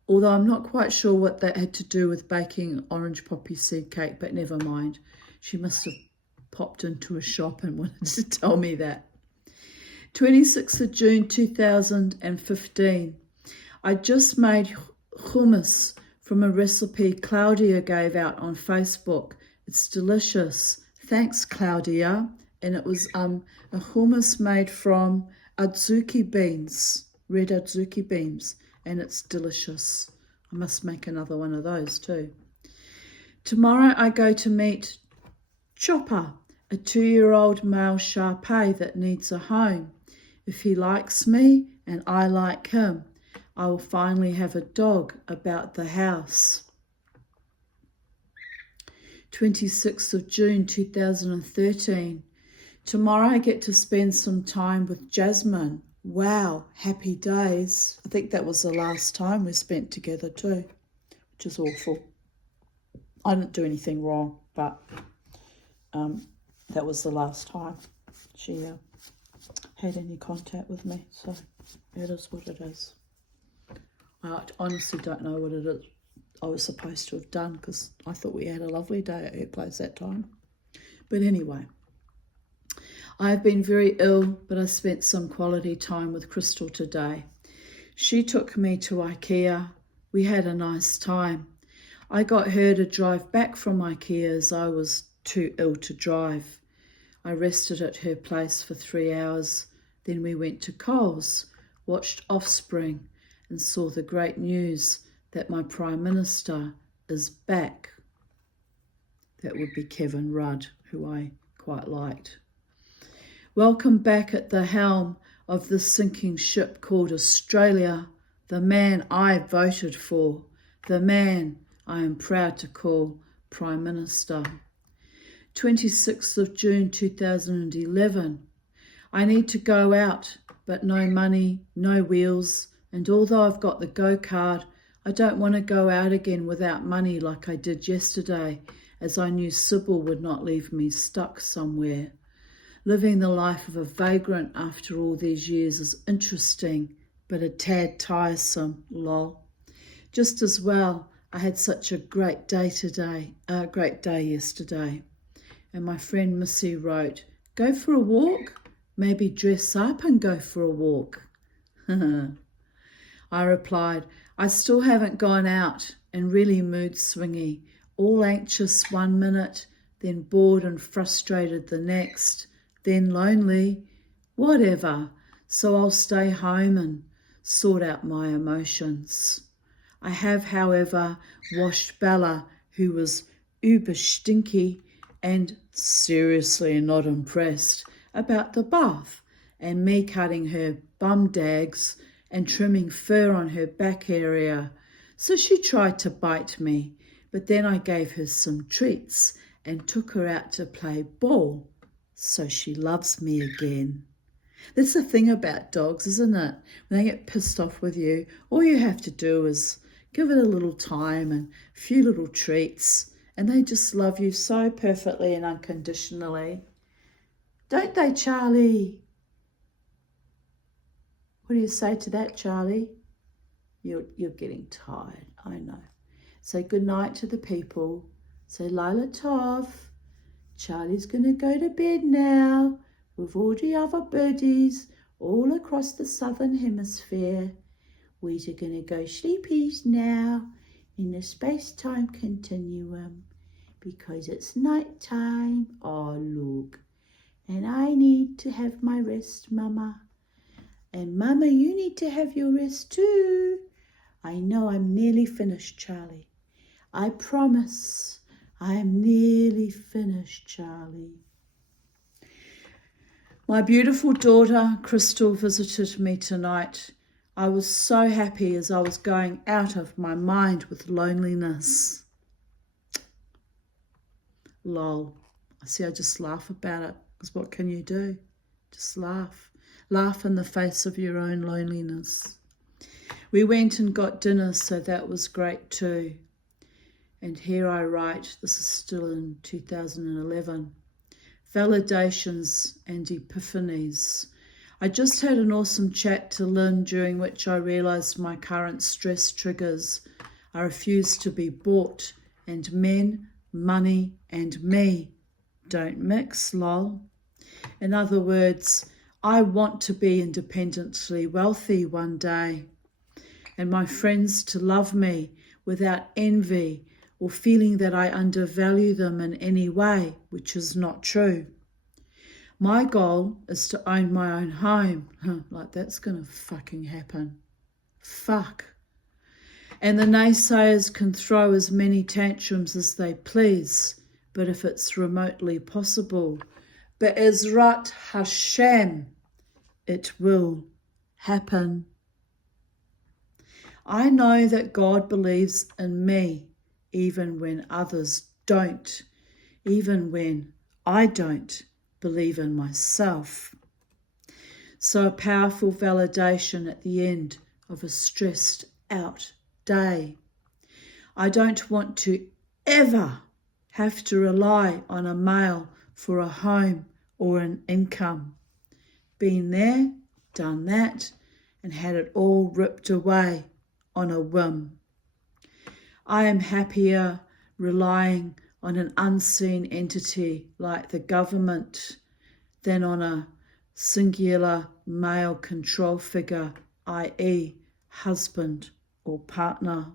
Although I'm not quite sure what that had to do with baking orange poppy seed cake, but never mind. She must have popped into a shop and wanted to tell me that. 26th of June 2015. I just made hummus from a recipe Claudia gave out on Facebook. It's delicious. Thanks, Claudia. And it was a hummus made from adzuki beans, red adzuki beans, and it's delicious. I must make another one of those too. Tomorrow I go to meet Chopper, a 2-year-old male Shar-Pei that needs a home. If he likes me and I like him, I will finally have a dog about the house. 26th of June 2013. Tomorrow I get to spend some time with Jasmine. Wow, happy days. I think that was the last time we spent together too, which is awful. I didn't do anything wrong, but that was the last time she had any contact with me. So it is what it is. I honestly don't know what it is I was supposed to have done, because I thought we had a lovely day at her place that time. But anyway, I have been very ill, but I spent some quality time with Crystal today. She took me to IKEA. We had a nice time. I got her to drive back from IKEA as I was too ill to drive. I rested at her place for 3 hours. Then we went to Coles, watched Offspring, and saw the great news that my Prime Minister is back. That would be Kevin Rudd, who I quite liked. Welcome back at the helm of this sinking ship called Australia, the man I voted for, the man I am proud to call Prime Minister. 26th of June 2011. I need to go out, but no money, no wheels, and although I've got the Go card, I don't want to go out again without money like I did yesterday, as I knew Sybil would not leave me stuck somewhere. Living the life of a vagrant after all these years is interesting, but a tad tiresome, lol. Just as well, I had such a great day yesterday. And my friend Missy wrote, "Go for a walk? Maybe dress up and go for a walk." I replied, "I still haven't gone out, and really mood swingy, all anxious 1 minute, then bored and frustrated the next, then lonely, whatever, so I'll stay home and sort out my emotions." I have, however, washed Bella, who was uber stinky and seriously not impressed about the bath, and me cutting her bum dags and trimming fur on her back area. So she tried to bite me, but then I gave her some treats and took her out to play ball. So she loves me again. That's the thing about dogs, isn't it? When they get pissed off with you, all you have to do is give it a little time and a few little treats, and they just love you so perfectly and unconditionally. Don't they, Charlie? What do you say to that, Charlie? You're getting tired, I know. Say good night to the people. Say Lila Tov. Charlie's going to go to bed now with all the other birdies all across the southern hemisphere. We're going to go sleepies now in the space-time continuum because it's night time. Oh, look. And I need to have my rest, Mama. And Mama, you need to have your rest too. I know I'm nearly finished, Charlie. I promise I am nearly finished, Charlie. My beautiful daughter, Crystal, visited me tonight. I was so happy as I was going out of my mind with loneliness. Lol. See, I just laugh about it, because what can you do? Just laugh. Laugh in the face of your own loneliness. We went and got dinner, so that was great too. And here I write, this is still in 2011, validations and epiphanies. I just had an awesome chat to Lynn, during which I realised my current stress triggers. I refuse to be bought, and men, money and me don't mix, lol. In other words, I want to be independently wealthy one day, and my friends to love me without envy or feeling that I undervalue them in any way, which is not true. My goal is to own my own home. Like that's going to fucking happen. Fuck. And the naysayers can throw as many tantrums as they please, but if it's remotely possible, Be'ezrat Hashem, it will happen. I know that God believes in me, even when others don't, even when I don't believe in myself. So a powerful validation at the end of a stressed out day. I don't want to ever have to rely on a male for a home or an income. Been there, done that, and had it all ripped away on a whim. I am happier relying on an unseen entity like the government than on a singular male control figure, i.e. husband or partner.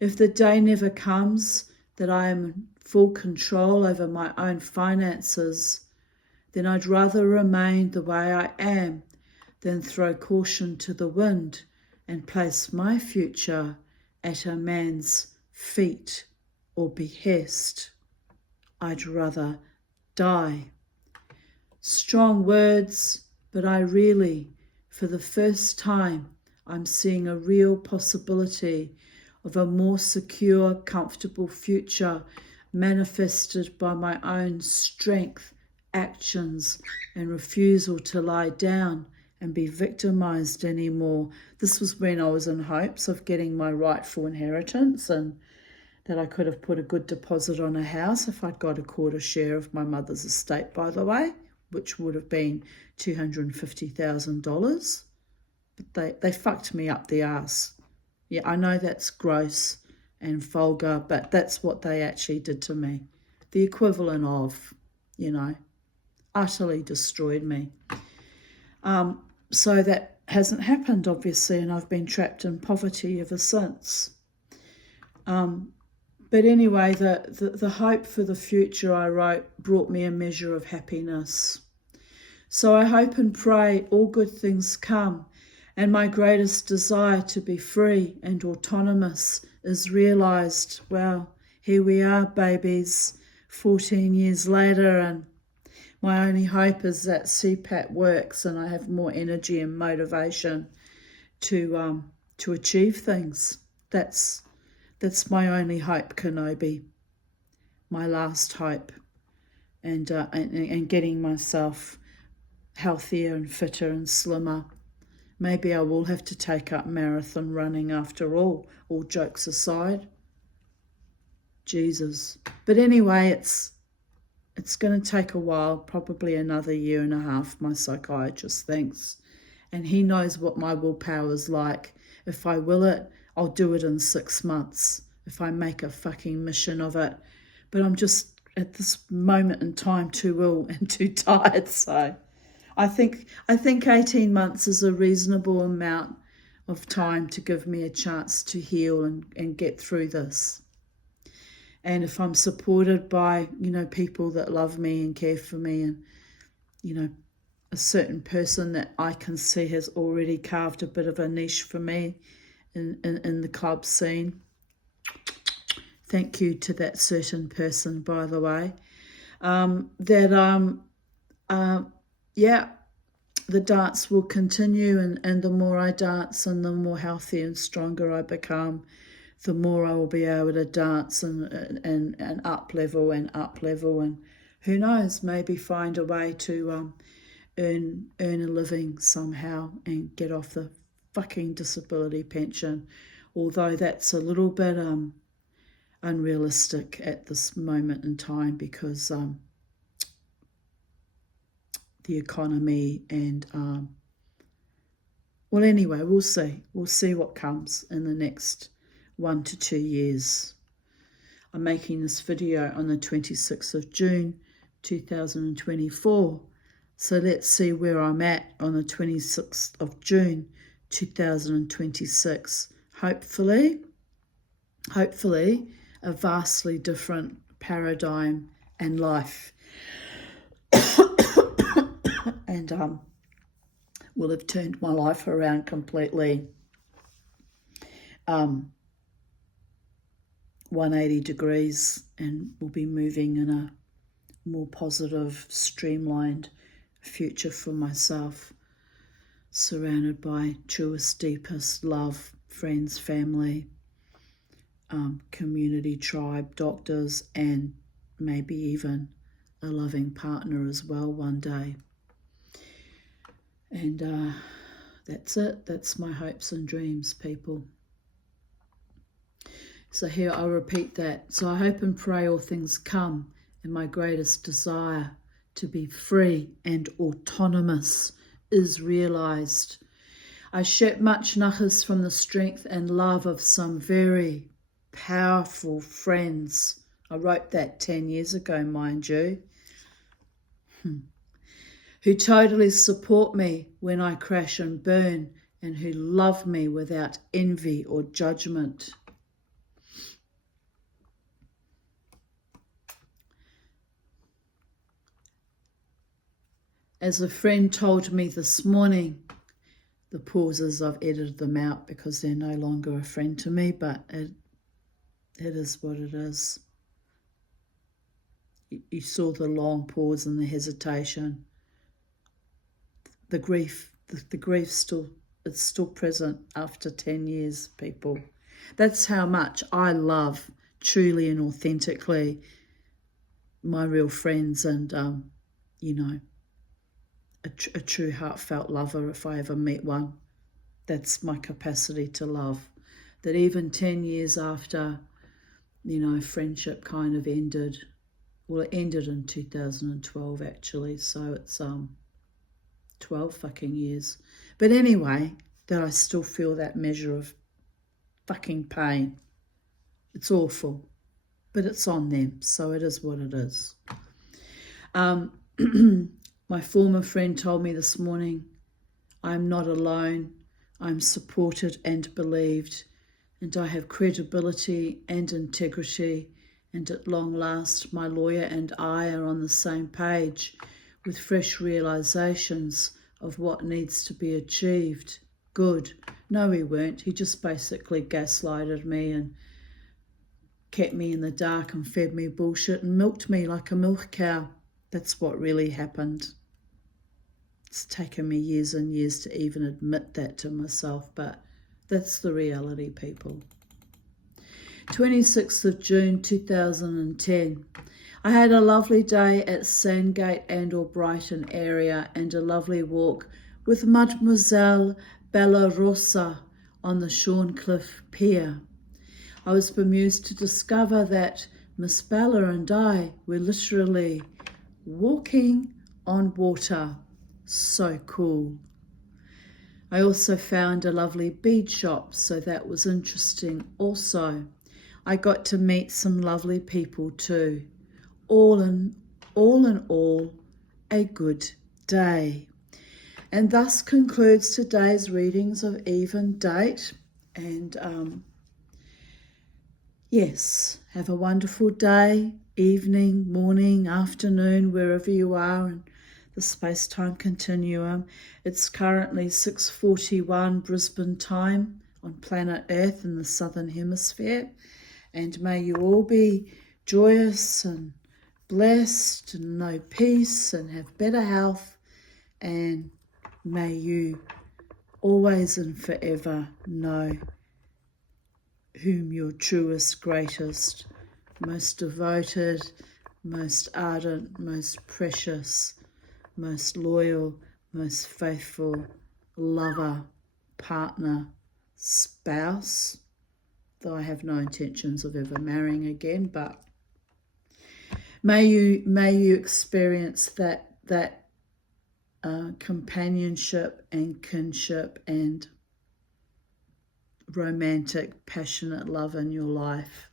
If the day never comes that I am in full control over my own finances, then I'd rather remain the way I am than throw caution to the wind and place my future at a man's feet or behest. I'd rather die. Strong words, but I really, for the first time, I'm seeing a real possibility of a more secure, comfortable future manifested by my own strength, actions, and refusal to lie down and be victimized anymore. This was when I was in hopes of getting my rightful inheritance and that I could have put a good deposit on a house if I'd got a quarter share of my mother's estate, by the way, which would have been $250,000. But they fucked me up the arse. Yeah, I know that's gross and vulgar, but that's what they actually did to me. The equivalent of, utterly destroyed me. So that hasn't happened, obviously, and I've been trapped in poverty ever since. But anyway, the hope for the future I wrote brought me a measure of happiness. So I hope and pray all good things come, and my greatest desire to be free and autonomous is realised. Well, here we are, babies, 14 years later, and my only hope is that CPAP works and I have more energy and motivation to achieve things. That's my only hope, Kenobi. My last hope, and getting myself healthier and fitter and slimmer. Maybe I will have to take up marathon running after all jokes aside. Jesus. But anyway, it's going to take a while, probably another year and a half, my psychiatrist thinks. And he knows what my willpower is like. If I will it, I'll do it in 6 months, if I make a fucking mission of it. But I'm just, at this moment in time, too ill and too tired, so I think 18 months is a reasonable amount of time to give me a chance to heal and get through this. And if I'm supported by, people that love me and care for me and, a certain person that I can see has already carved a bit of a niche for me in the club scene. Thank you to that certain person, by the way. The dance will continue, and the more I dance and the more healthy and stronger I become, the more I will be able to dance and up level and who knows, maybe find a way to earn a living somehow and get off the fucking disability pension, although that's a little bit unrealistic at this moment in time because the economy and anyway, we'll see what comes in the next 1 to 2 years. I'm making this video on the 26th of June 2024, so let's see where I'm at on the 26th of June 2026. Hopefully a vastly different paradigm and life. And will have turned my life around completely. 180 degrees, and will be moving in a more positive, streamlined future for myself, surrounded by truest, deepest love, friends, family, community, tribe, doctors, and maybe even a loving partner as well one day. And that's it. That's my hopes and dreams, people. So here I repeat that. So I hope and pray all things come, and my greatest desire to be free and autonomous is realised. I shed much nachas from the strength and love of some very powerful friends. I wrote that 10 years ago, mind you. Who totally support me when I crash and burn, and who love me without envy or judgment. As a friend told me this morning, the pauses, I've edited them out because they're no longer a friend to me, but it is what it is. You saw the long pause and the hesitation. The grief, the grief it's still present after 10 years, people. That's how much I love, truly and authentically, my real friends, and a true heartfelt lover if I ever meet one. That's my capacity to love. That even 10 years after, friendship kind of ended. Well, it ended in 2012 actually, so it's 12 fucking years. But anyway, that I still feel that measure of fucking pain. It's awful, but it's on them, so it is what it is. My former friend told me this morning, I'm not alone, I'm supported and believed, and I have credibility and integrity, and at long last my lawyer and I are on the same page with fresh realisations of what needs to be achieved. Good. No, he weren't. He just basically gaslighted me and kept me in the dark and fed me bullshit and milked me like a milk cow. That's what really happened. It's taken me years and years to even admit that to myself, but that's the reality, people. 26th of June 2010. I had a lovely day at Sandgate and or Brighton area and a lovely walk with Mademoiselle Bella Rosa on the Shorncliffe Pier. I was bemused to discover that Miss Bella and I were literally walking on water. So cool. I also found a lovely bead shop, so that was interesting also. I got to meet some lovely people too. All in all, a good day. And thus concludes today's readings of Even Date. And yes, have a wonderful day, evening, morning, afternoon, wherever you are in the space-time continuum. It's currently 6:41 Brisbane time on planet Earth in the Southern Hemisphere. And may you all be joyous and blessed and know peace and have better health. And may you always and forever know whom your truest, greatest, most devoted, most ardent, most precious, most loyal, most faithful lover, partner, spouse, though I have no intentions of ever marrying again, but may you experience that companionship and kinship and romantic, passionate love in your life.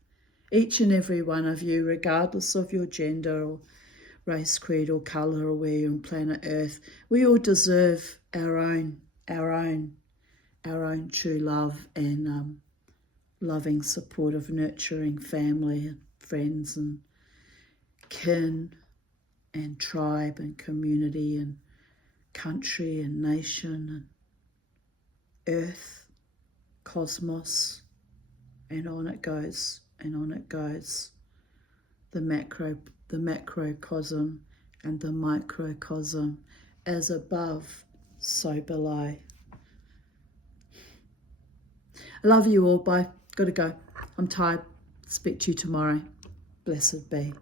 Each and every one of you, regardless of your gender or race, creed or colour or where you're on planet Earth, we all deserve our own true love and loving, supportive, nurturing family and friends and kin and tribe and community and country and nation and earth, cosmos, and on it goes. and on it goes. The macrocosm and the microcosm, as above, so below. I love you all. Bye. Gotta go. I'm tired. Speak to you tomorrow. Blessed be.